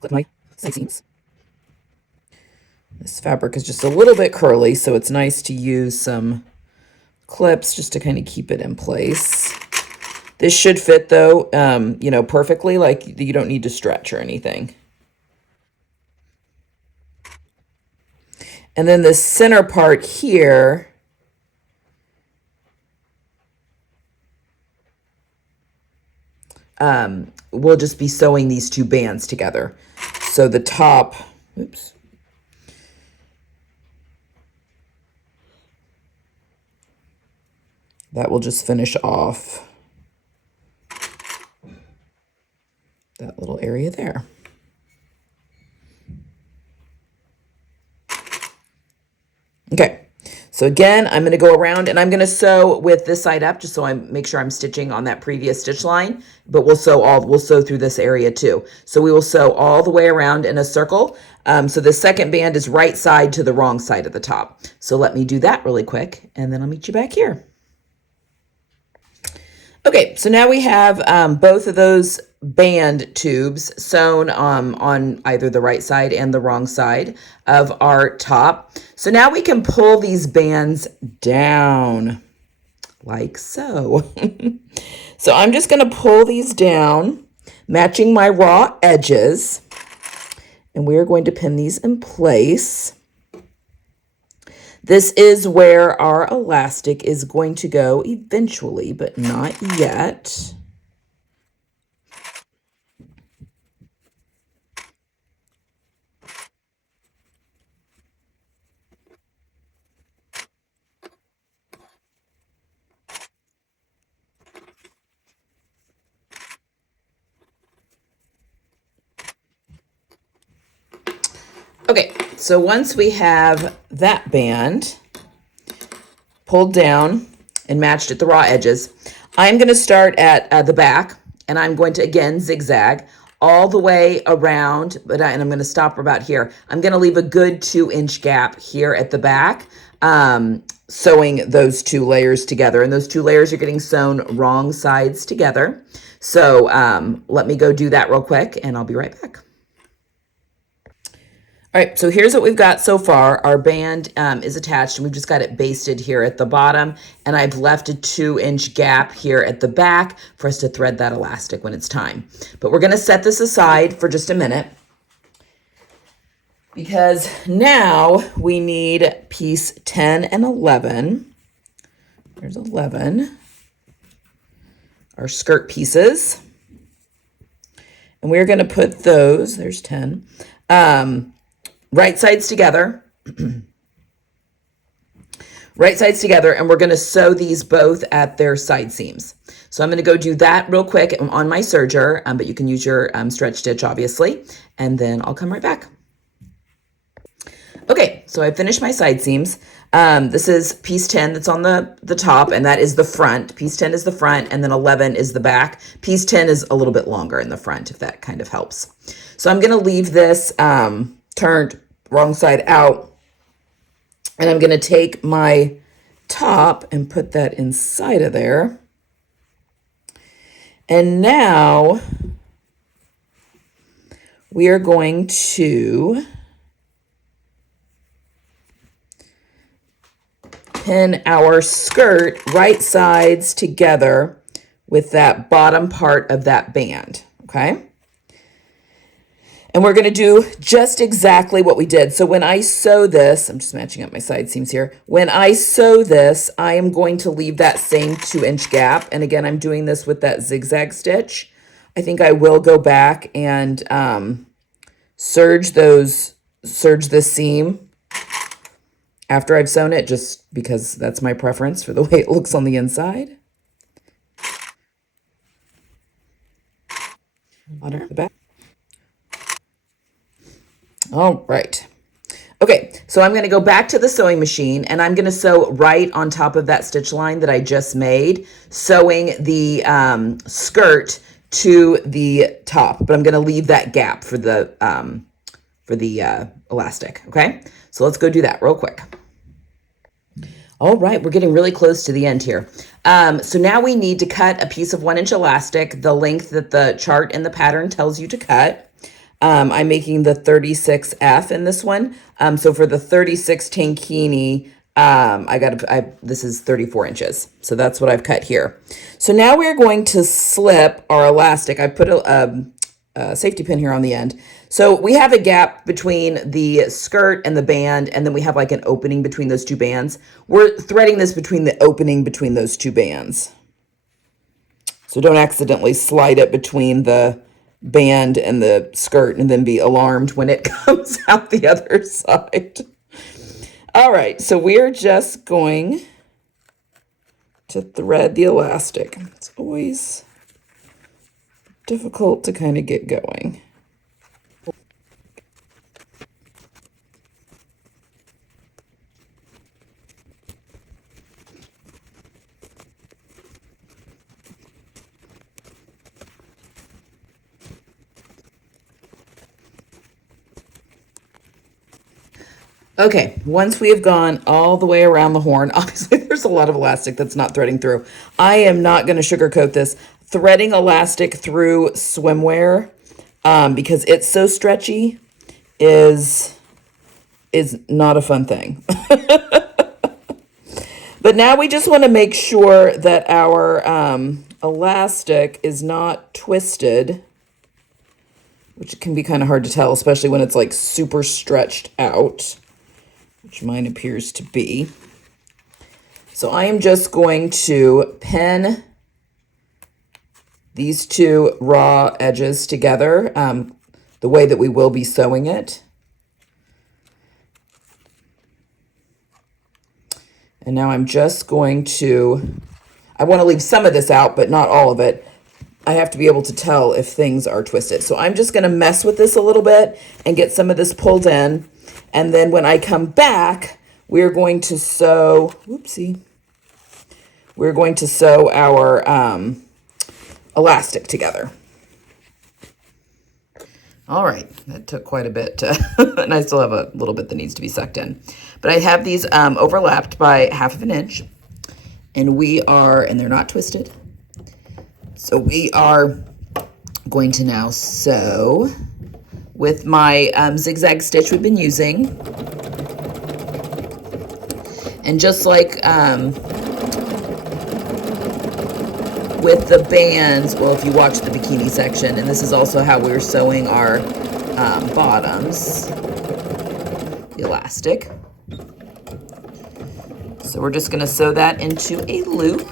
Clip my side seams. This fabric is just a little bit curly, so it's nice to use some clips just to kind of keep it in place. This should fit though, perfectly. Like you don't need to stretch or anything. And then the center part here, we'll just be sewing these two bands together. So the top, oops. That will just finish off that little area there. Okay, so again, I'm going to go around and I'm going to sew with this side up just so I make sure I'm stitching on that previous stitch line, but we'll sew through this area too. So we will sew all the way around in a circle. So the second band is right side to the wrong side of the top. So let me do that really quick and then I'll meet you back here. Okay, so now we have both of those band tubes sewn on either the right side and the wrong side of our top. So now we can pull these bands down like so. So I'm just going to pull these down, matching my raw edges, and we're going to pin these in place. This is where our elastic is going to go eventually, but not yet. Okay, so once we have that band pulled down and matched at the raw edges, I'm going to start at the back, and I'm going to again zigzag all the way around, and I'm going to stop about here. I'm going to leave a good 2-inch gap here at the back, sewing those two layers together, and those two layers are getting sewn wrong sides together. So let me go do that real quick, and I'll be right back. All right, so here's what we've got so far. Our band is attached, and we've just got it basted here at the bottom, and I've left a 2-inch gap here at the back for us to thread that elastic when it's time. But we're going to set this aside for just a minute because now we need piece 10 and 11. There's 11, our skirt pieces, and we're going to put those, there's 10, right sides together, right sides together, and we're going to sew these both at their side seams. So I'm going to go do that real quick on my serger, but you can use your stretch stitch, obviously, and then I'll come right back. Okay, so I finished my side seams. This is piece 10 that's on the top, and that is the front. Piece 10 is the front, and then 11 is the back. Piece 10 is a little bit longer in the front, if that kind of helps. So I'm going to leave this turned wrong side out, and I'm going to take my top and put that inside of there. And now we are going to pin our skirt right sides together with that bottom part of that band, okay? And we're going to do just exactly what we did. So when I sew this, I'm just matching up my side seams here. When I sew this, I am going to leave that same 2-inch gap. And again, I'm doing this with that zigzag stitch. I think I will go back and serge this seam after I've sewn it, just because that's my preference for the way it looks on the inside. Under the back. All right. Okay, so I'm going to go back to the sewing machine, and I'm going to sew right on top of that stitch line that I just made, sewing the skirt to the top, but I'm going to leave that gap for the elastic. Okay, so let's go do that real quick. All right, we're getting really close to the end here. So now we need to cut a piece of 1-inch elastic, the length that the chart and the pattern tells you to cut. I'm making the 36F in this one. So for the 36 Tankini, this is 34 inches. So that's what I've cut here. So now we're going to slip our elastic. I put a safety pin here on the end. So we have a gap between the skirt and the band, and then we have like an opening between those two bands. We're threading this between the opening between those two bands. So don't accidentally slide it between the band and the skirt and then be alarmed when it comes out the other side. All right, so we're just going to thread the elastic. It's always difficult to kind of get going. Okay, once we have gone all the way around the horn, obviously there's a lot of elastic that's not threading through. I am not going to sugarcoat this. Threading elastic through swimwear, because it's so stretchy, is not a fun thing. But now we just want to make sure that our elastic is not twisted, which can be kind of hard to tell, especially when it's like super stretched out, which mine appears to be. So I am just going to pin these two raw edges together the way that we will be sewing it. And now I'm just going to, I want to leave some of this out, but not all of it. I have to be able to tell if things are twisted. So I'm just going to mess with this a little bit and get some of this pulled in. And then when I come back, we're going to sew, we're going to sew our elastic together. All right, that took quite a bit, and I still have a little bit that needs to be sucked in. But I have these overlapped by 1/2 inch, and they're not twisted. So we are going to now sew with my zigzag stitch we've been using. And just like with the bands, well, if you watch the bikini section, and this is also how we're sewing our bottoms, the elastic. So we're just going to sew that into a loop.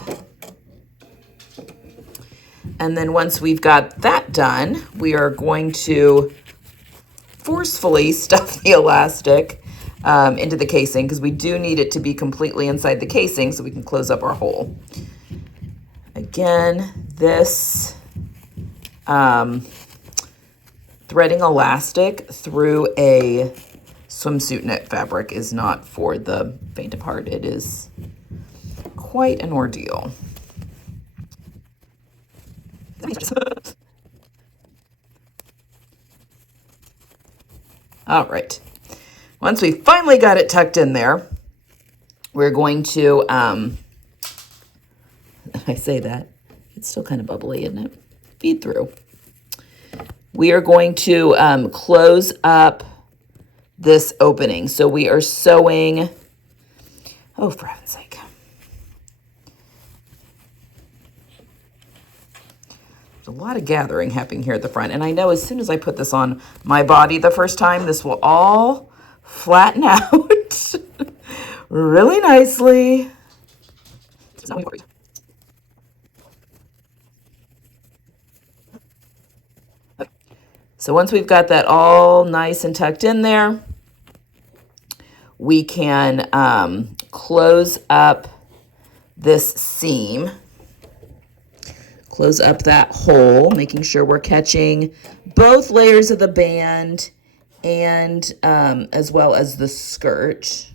And then once we've got that done, we are going to forcefully stuff the elastic into the casing, because we do need it to be completely inside the casing so we can close up our hole. Again, this threading elastic through a swimsuit knit fabric is not for the faint of heart. It is quite an ordeal. All right. Once we finally got it tucked in there, we're going to, I say that, it's still kind of bubbly, isn't it? Feed through. We are going to close up this opening. So we are sewing, oh, for heaven's sake. There's a lot of gathering happening here at the front. And I know as soon as I put this on my body the first time, this will all flatten out really nicely. It's not worried. Okay. So once we've got that all nice and tucked in there, we can close up this seam, close up that hole, making sure we're catching both layers of the band and as well as the skirt.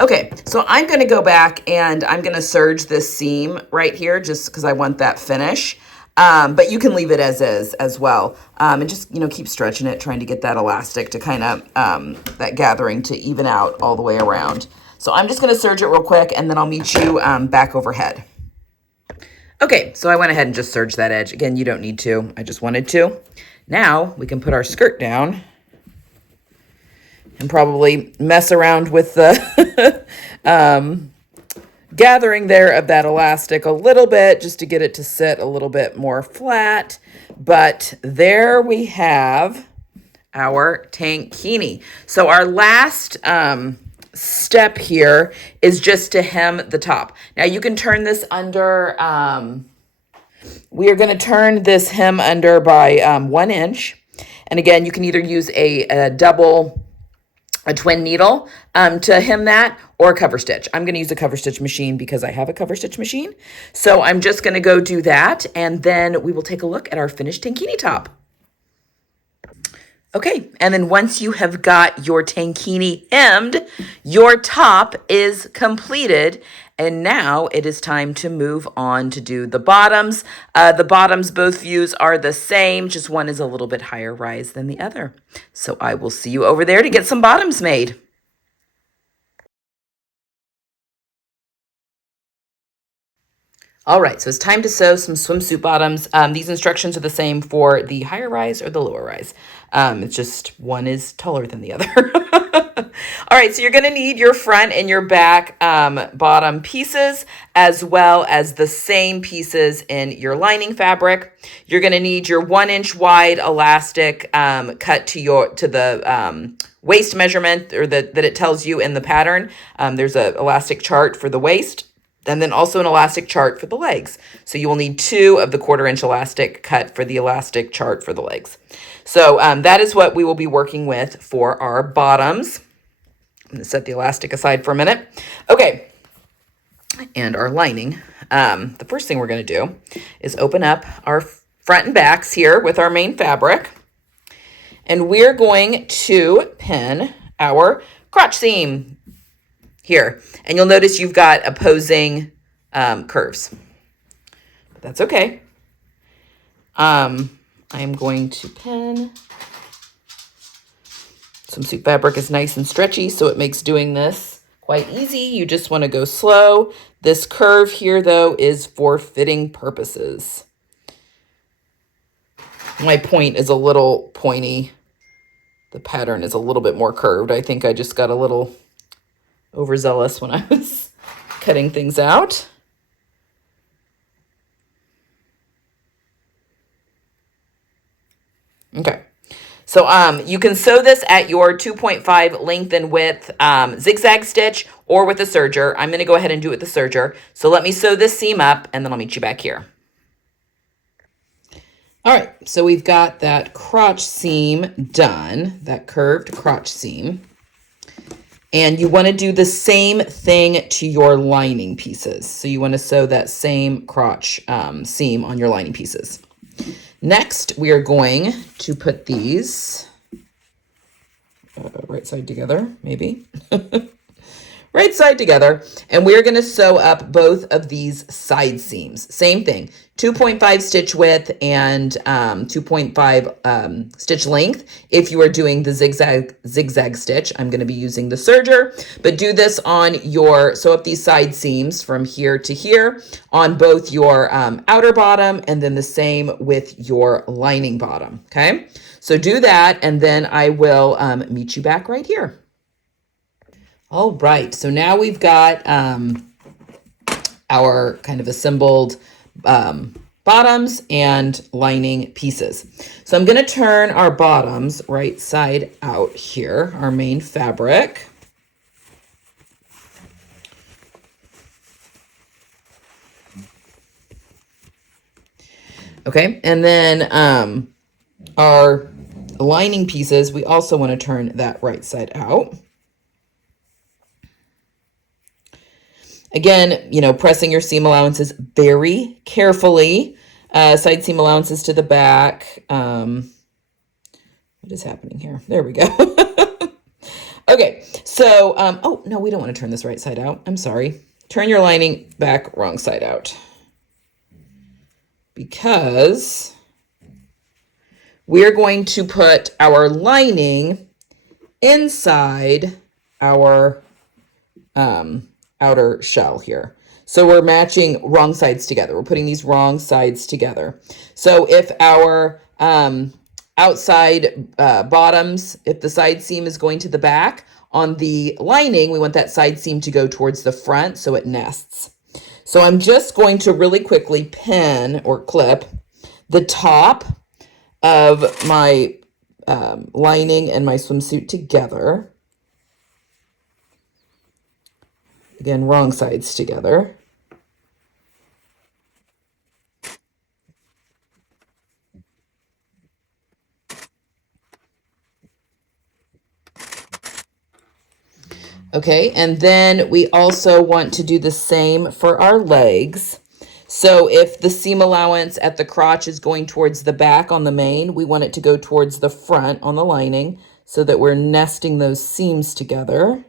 Okay, so I'm going to go back and I'm going to serge this seam right here just because I want that finish. But you can leave it as is as well. And just, keep stretching it, trying to get that elastic to kind of, that gathering to even out all the way around. So I'm just going to serge it real quick and then I'll meet you back overhead. Okay, so I went ahead and just serged that edge. Again, you don't need to. I just wanted to. Now we can put our skirt down and probably mess around with the gathering there of that elastic a little bit just to get it to sit a little bit more flat. But there we have our tankini. So our last step here is just to hem the top. Now you can turn this under, we are going to turn this hem under by 1 inch. And again, you can either use a twin needle to hem that, or a cover stitch. I'm going to use a cover stitch machine because I have a cover stitch machine. So I'm just going to go do that, and then we will take a look at our finished tankini top. Okay, and then once you have got your tankini hemmed, your top is completed. And now it is time to move on to do the bottoms. The bottoms, both views are the same, just one is a little bit higher rise than the other. So I will see you over there to get some bottoms made. All right, so it's time to sew some swimsuit bottoms. These instructions are the same for the higher rise or the lower rise. It's just one is taller than the other. All right, so you're going to need your front and your back bottom pieces, as well as the same pieces in your lining fabric. You're going to need your 1 inch wide elastic cut to the waist measurement, or that it tells you in the pattern. There's an elastic chart for the waist, and then also an elastic chart for the legs. So you will need 2 of the 1/4 inch elastic cut for the elastic chart for the legs. So that is what we will be working with for our bottoms. I'm going to set the elastic aside for a minute. Okay, and our lining. The first thing we're going to do is open up our front and backs here with our main fabric. And we're going to pin our crotch seam here. And you'll notice you've got opposing curves. But that's okay. I'm going to pin. Swimsuit fabric is nice and stretchy, so it makes doing this quite easy. You just want to go slow. This curve here, though, is for fitting purposes. My point is a little pointy. The pattern is a little bit more curved. I think I just got a little overzealous when I was cutting things out. Okay. So you can sew this at your 2.5 length and width zigzag stitch or with a serger. I'm going to go ahead and do it with the serger. So let me sew this seam up and then I'll meet you back here. All right, so we've got that crotch seam done, that curved crotch seam. And you want to do the same thing to your lining pieces. So you want to sew that same crotch seam on your lining pieces. Next, we are going to put these right side together, maybe. Right side together. And we're going to sew up both of these side seams. Same thing, 2.5 stitch width and 2.5 stitch length. If you are doing the zigzag stitch, I'm going to be using the serger, but do this on your, sew up these side seams from here to here on both your outer bottom, and then the same with your lining bottom. Okay, so do that, and then I will meet you back right here. All right, so now we've got our kind of assembled bottoms and lining pieces. So I'm going to turn our bottoms right side out here, our main fabric. Okay, and then our lining pieces, we also want to turn that right side out. Again, you know, pressing your seam allowances very carefully. Side seam allowances to the back. What is happening here? There we go. Okay, so, oh, no, we don't want to turn this right side out. I'm sorry. Turn your lining back wrong side out. Because we're going to put our lining inside our outer shell here. So we're matching wrong sides together. We're putting these wrong sides together. So if our outside bottoms, if the side seam is going to the back, on the lining, we want that side seam to go towards the front so it nests. So I'm just going to really quickly pin or clip the top of my lining and my swimsuit together. Again, wrong sides together. Okay, and then we also want to do the same for our legs. So if the seam allowance at the crotch is going towards the back on the main, we want it to go towards the front on the lining so that we're nesting those seams together.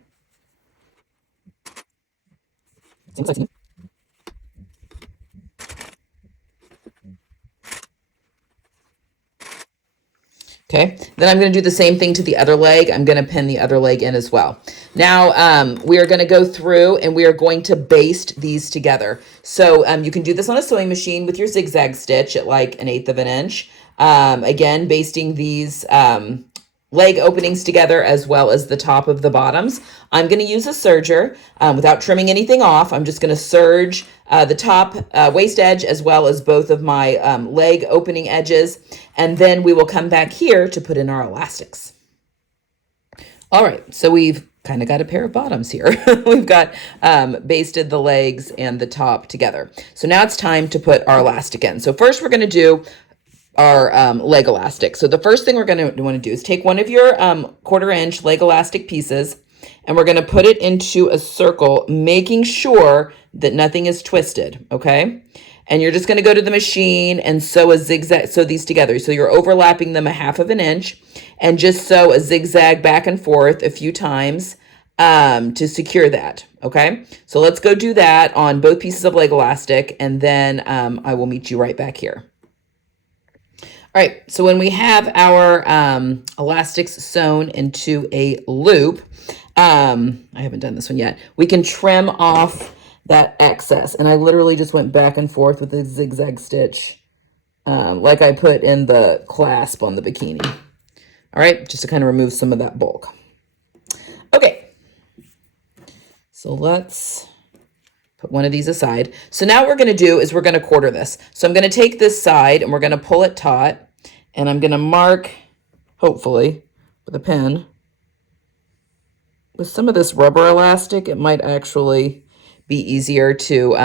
Okay, then I'm going to do the same thing to the other leg. I'm going to pin the other leg in as well. Now we are going to go through and we are going to baste these together. So you can do this on a sewing machine with your zigzag stitch at like 1/8 of an inch. Again, basting these leg openings together as well as the top of the bottoms. I'm going to use a serger without trimming anything off. I'm just going to serge the top waist edge as well as both of my leg opening edges. And then we will come back here to put in our elastics. All right, so we've kind of got a pair of bottoms here. We've got basted the legs and the top together. So now it's time to put our elastic in. So first we're going to do our leg elastic. So the first thing we're going to want to do is take one of your 1/4 inch leg elastic pieces and we're going to put it into a circle, making sure that nothing is twisted, okay? And you're just going to go to the machine and sew a zigzag, sew these together. So you're overlapping them 1/2 of an inch and just sew a zigzag back and forth a few times to secure that, okay? So let's go do that on both pieces of leg elastic and then I will meet you right back here. All right, so when we have our elastics sewn into a loop, I haven't done this one yet, we can trim off that excess. And I literally just went back and forth with the zigzag stitch like I put in the clasp on the bikini. All right, just to kind of remove some of that bulk. Okay, so let's put one of these aside. So now what we're going to do is we're going to 1/4 this. So I'm going to take this side and we're going to pull it taut. And I'm going to mark, hopefully, with a pen. With some of this rubber elastic, it might actually be easier to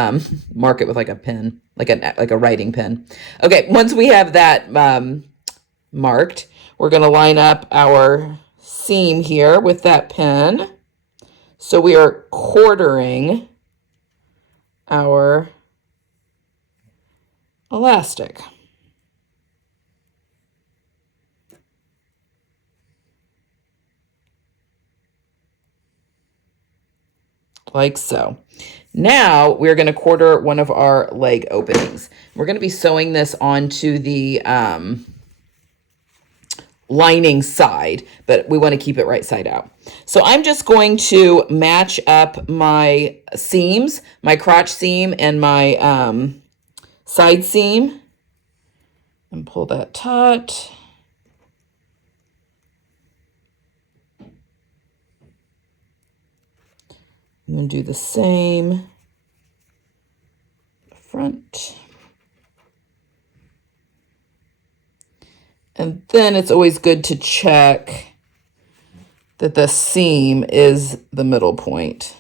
mark it with like a pen, like a writing pen. Okay, once we have that marked, we're going to line up our seam here with that pen. So we are 1/4ing our elastic. Like so. Now we're going to 1/4 one of our leg openings. We're going to be sewing this onto the lining side, but we want to keep it right side out. So I'm just going to match up my seams, my crotch seam and my side seam, and pull that taut. I'm going to do the same front. And then it's always good to check that the seam is the middle point.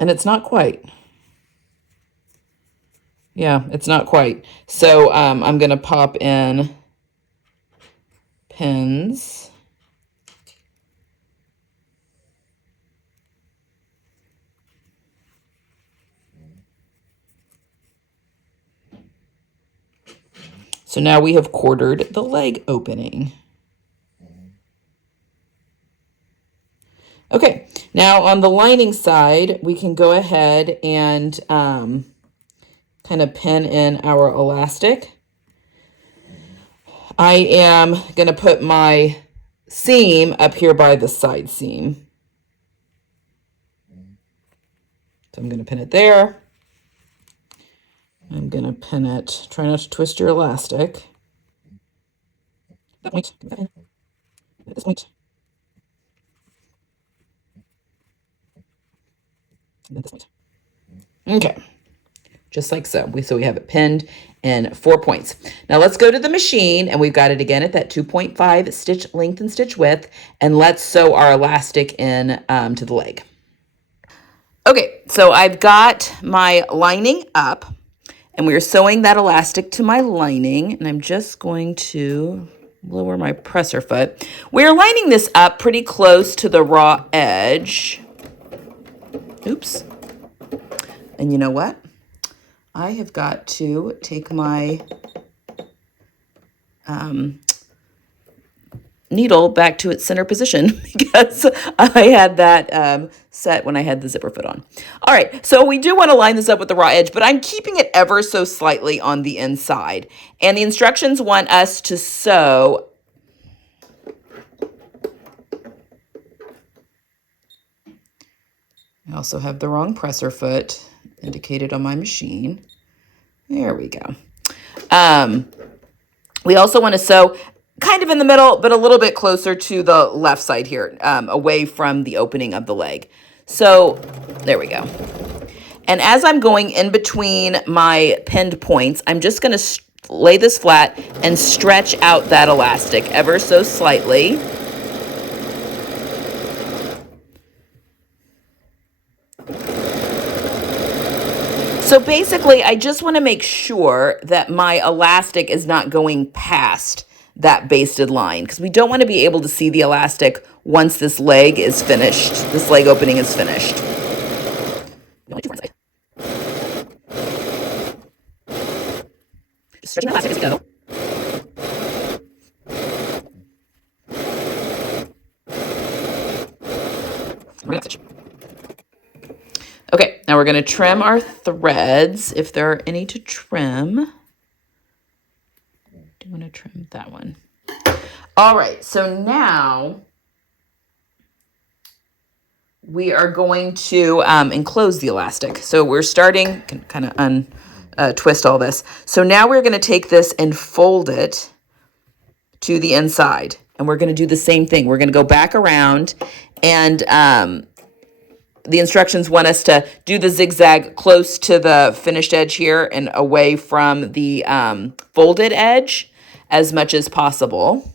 And it's not quite. Yeah, it's not quite. So I'm going to pop in pins. So now we have 1/4ed the leg opening. Okay, now on the lining side, we can go ahead and kind of pin in our elastic. I am going to put my seam up here by the side seam. So I'm going to pin it there. I'm going to pin it. Try not to twist your elastic. That point. At this point. And at this point. Okay. just like so. So we have it pinned in 4 points. Now let's go to the machine, and we've got it again at that 2.5 stitch length and stitch width, and let's sew our elastic in to the leg. Okay, so I've got my lining up, and we are sewing that elastic to my lining, and I'm just going to lower my presser foot. We're lining this up pretty close to the raw edge. Oops. And you know what? I have got to take my needle back to its center position because I had that set when I had the zipper foot on. All right, so we do want to line this up with the raw edge, but I'm keeping it ever so slightly on the inside. And the instructions want us to sew I also have the wrong presser foot indicated on my machine. There we go. We also want to sew kind of in the middle, but a little bit closer to the left side here, away from the opening of the leg. So there we go. And as I'm going in between my pinned points, I'm just going to lay this flat and stretch out that elastic ever so slightly. So basically, I just want to make sure that my elastic is not going past that basted line, because we don't want to be able to see the elastic once this leg is finished. This leg opening is finished. Just stretching the elastic as we go. Okay, now we're going to trim our threads if there are any to trim. I do want to trim that one. All right, so now we are going to enclose the elastic. So we're starting, can kind of twist all this. So now we're going to take this and fold it to the inside. And we're going to do the same thing. We're going to go back around, and the instructions want us to do the zigzag close to the finished edge here and away from the folded edge as much as possible.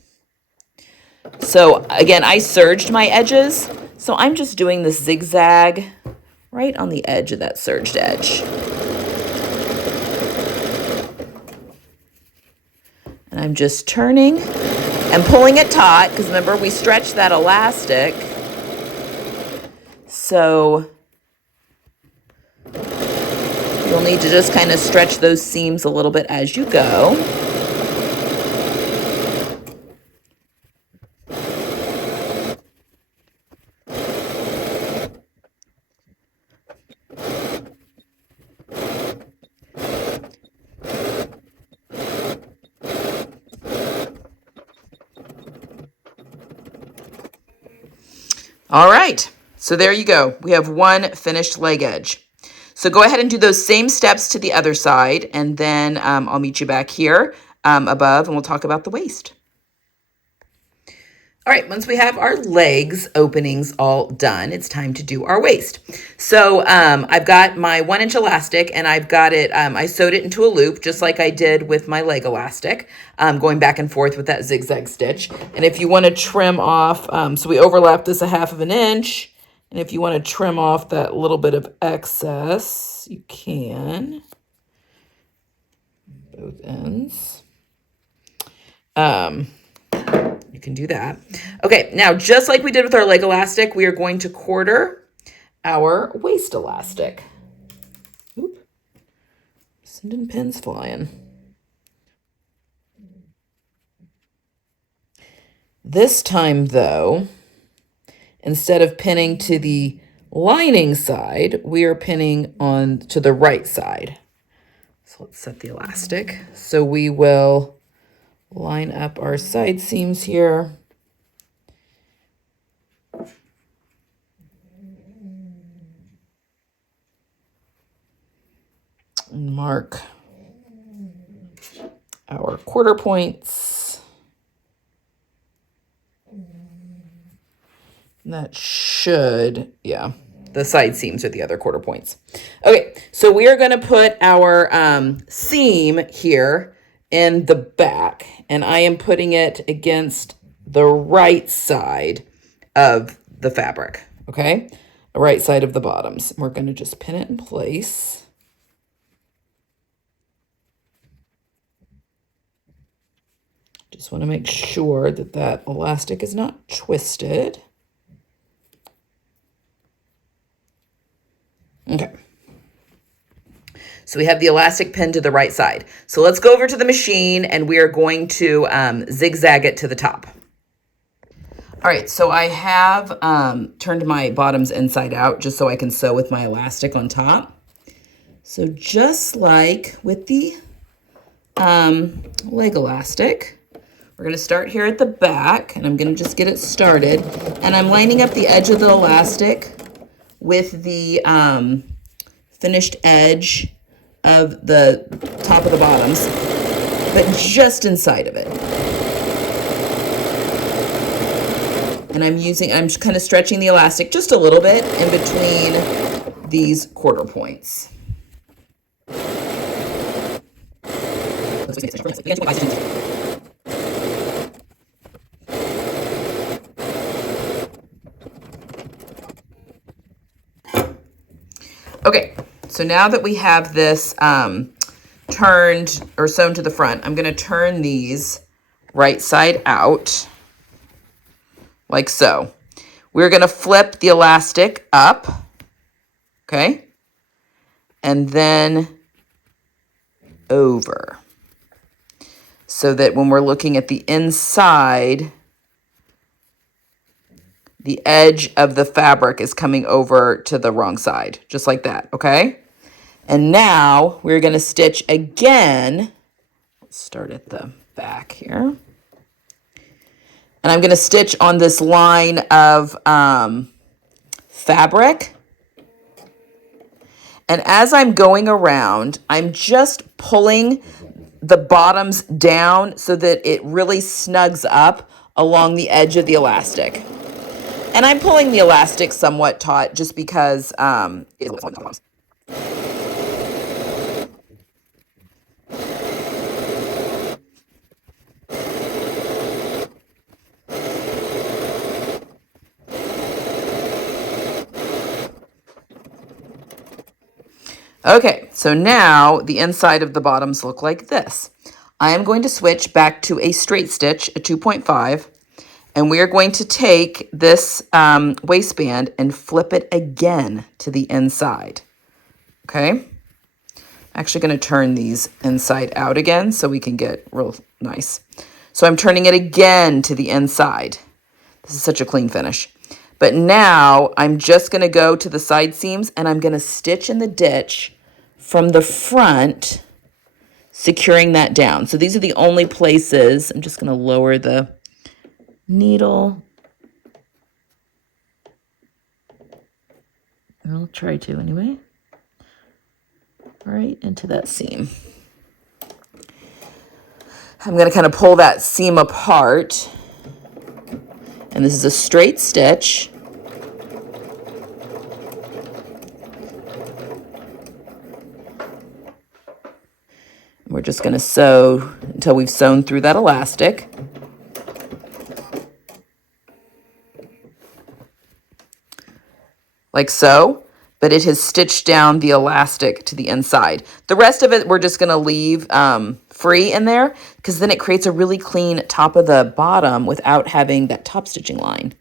So again, I serged my edges, so I'm just doing this zigzag right on the edge of that serged edge. And I'm just turning and pulling it taut, because remember, we stretched that elastic. So you'll need to just kind of stretch those seams a little bit as you go. All right, so there you go. We have one finished leg edge. So go ahead and do those same steps to the other side, and then I'll meet you back here above, and we'll talk about the waist. All right, once we have our legs openings all done, it's time to do our waist. So I've got my 1-inch elastic, and I've got it, I sewed it into a loop just like I did with my leg elastic, going back and forth with that zigzag stitch. And if you want to trim off, so we overlap this 1/2 inch, and if you want to trim off that little bit of excess, you can, both ends. You can do that. Okay, now just like we did with our leg elastic, we are going to quarter our waist elastic. Oop. Sending pins flying. This time, though, instead of pinning to the lining side, we are pinning on to the right side. So let's set the elastic. So we will line up our side seams here. And mark our quarter points. That should, yeah, the side seams are the other quarter points. Okay, so we are going to put our seam here in the back, and I am putting it against the right side of the fabric, okay? The right side of the bottoms. We're going to just pin it in place. Just want to make sure that that elastic is not twisted. Okay. So we have the elastic pinned to the right side. So let's go over to the machine and we are going to zigzag it to the top. All right, so I have turned my bottoms inside out just so I can sew with my elastic on top. So just like with the leg elastic, we're gonna start here at the back and I'm gonna just get it started. And I'm lining up the edge of the elastic with the finished edge of the top of the bottoms, but just inside of it. And I'm just kind of stretching the elastic just a little bit in between these quarter points. Okay, so now that we have this turned or sewn to the front, I'm going to turn these right side out like so. We're going to flip the elastic up, okay, and then over so that when we're looking at the inside, the edge of the fabric is coming over to the wrong side, just like that, okay? And now we're going to stitch again. Let's start at the back here. And I'm going to stitch on this line of fabric. And as I'm going around, I'm just pulling the bottoms down so that it really snugs up along the edge of the elastic. And I'm pulling the elastic somewhat taut just because it's okay, so now the inside of the bottoms look like this. I am going to switch back to a straight stitch, a 2.5, and we are going to take this waistband and flip it again to the inside. Okay? I'm actually going to turn these inside out again so we can get real nice. So I'm turning it again to the inside. This is such a clean finish. But now I'm just going to go to the side seams and I'm going to stitch in the ditch from the front, securing that down. So these are the only places. I'm just going to lower the needle. I'll try to anyway. Right into that seam. I'm going to kind of pull that seam apart. And this is a straight stitch. We're just going to sew until we've sewn through that elastic. Like so, but it has stitched down the elastic to the inside. The rest of it we're just going to leave free in there because then it creates a really clean top of the bottom without having that top stitching line.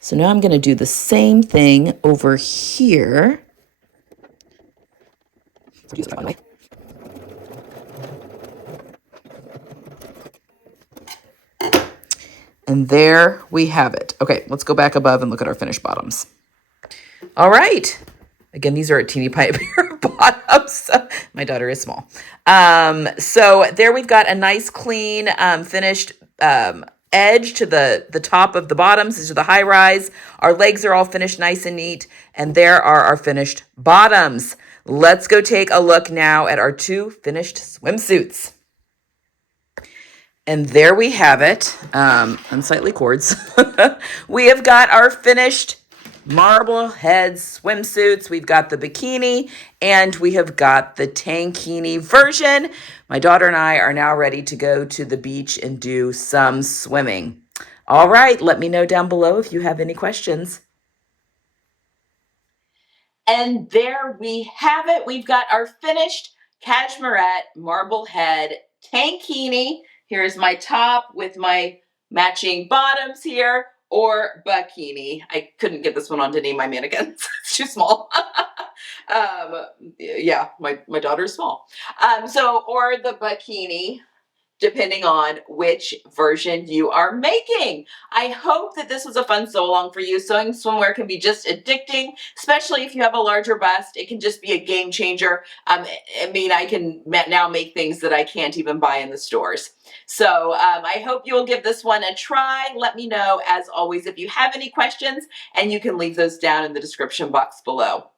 So now I'm going to do the same thing over here. And there we have it. Okay, let's go back above and look at our finished bottoms. All right. Again, these are a teeny tiny pair of bottoms. My daughter is small. So there we've got a nice clean finished edge to the top of the bottoms. These are the high rise. Our legs are all finished nice and neat. And there are our finished bottoms. Let's go take a look now at our two finished swimsuits. And there we have it. Unsightly cords. We have got our finished Marblehead swimsuits. We've got the bikini and we have got the tankini version. My daughter and I are now ready to go to the beach and do some swimming. All right, let me know down below if you have any questions. And there we have it. We've got our finished Cashmerette Marblehead Tankini. Here's my top with my matching bottoms here, or bikini. I couldn't get this one onto any of my mannequins. It's too small. Yeah, my daughter's small. Or the bikini, depending on which version you are making. I hope that this was a fun sew along for you. Sewing swimwear can be just addicting, especially if you have a larger bust. It can just be a game changer. I can now make things that I can't even buy in the stores. So I hope you'll give this one a try. Let me know, as always, if you have any questions, and you can leave those down in the description box below.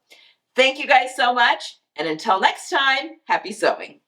Thank you guys so much, and until next time, happy sewing.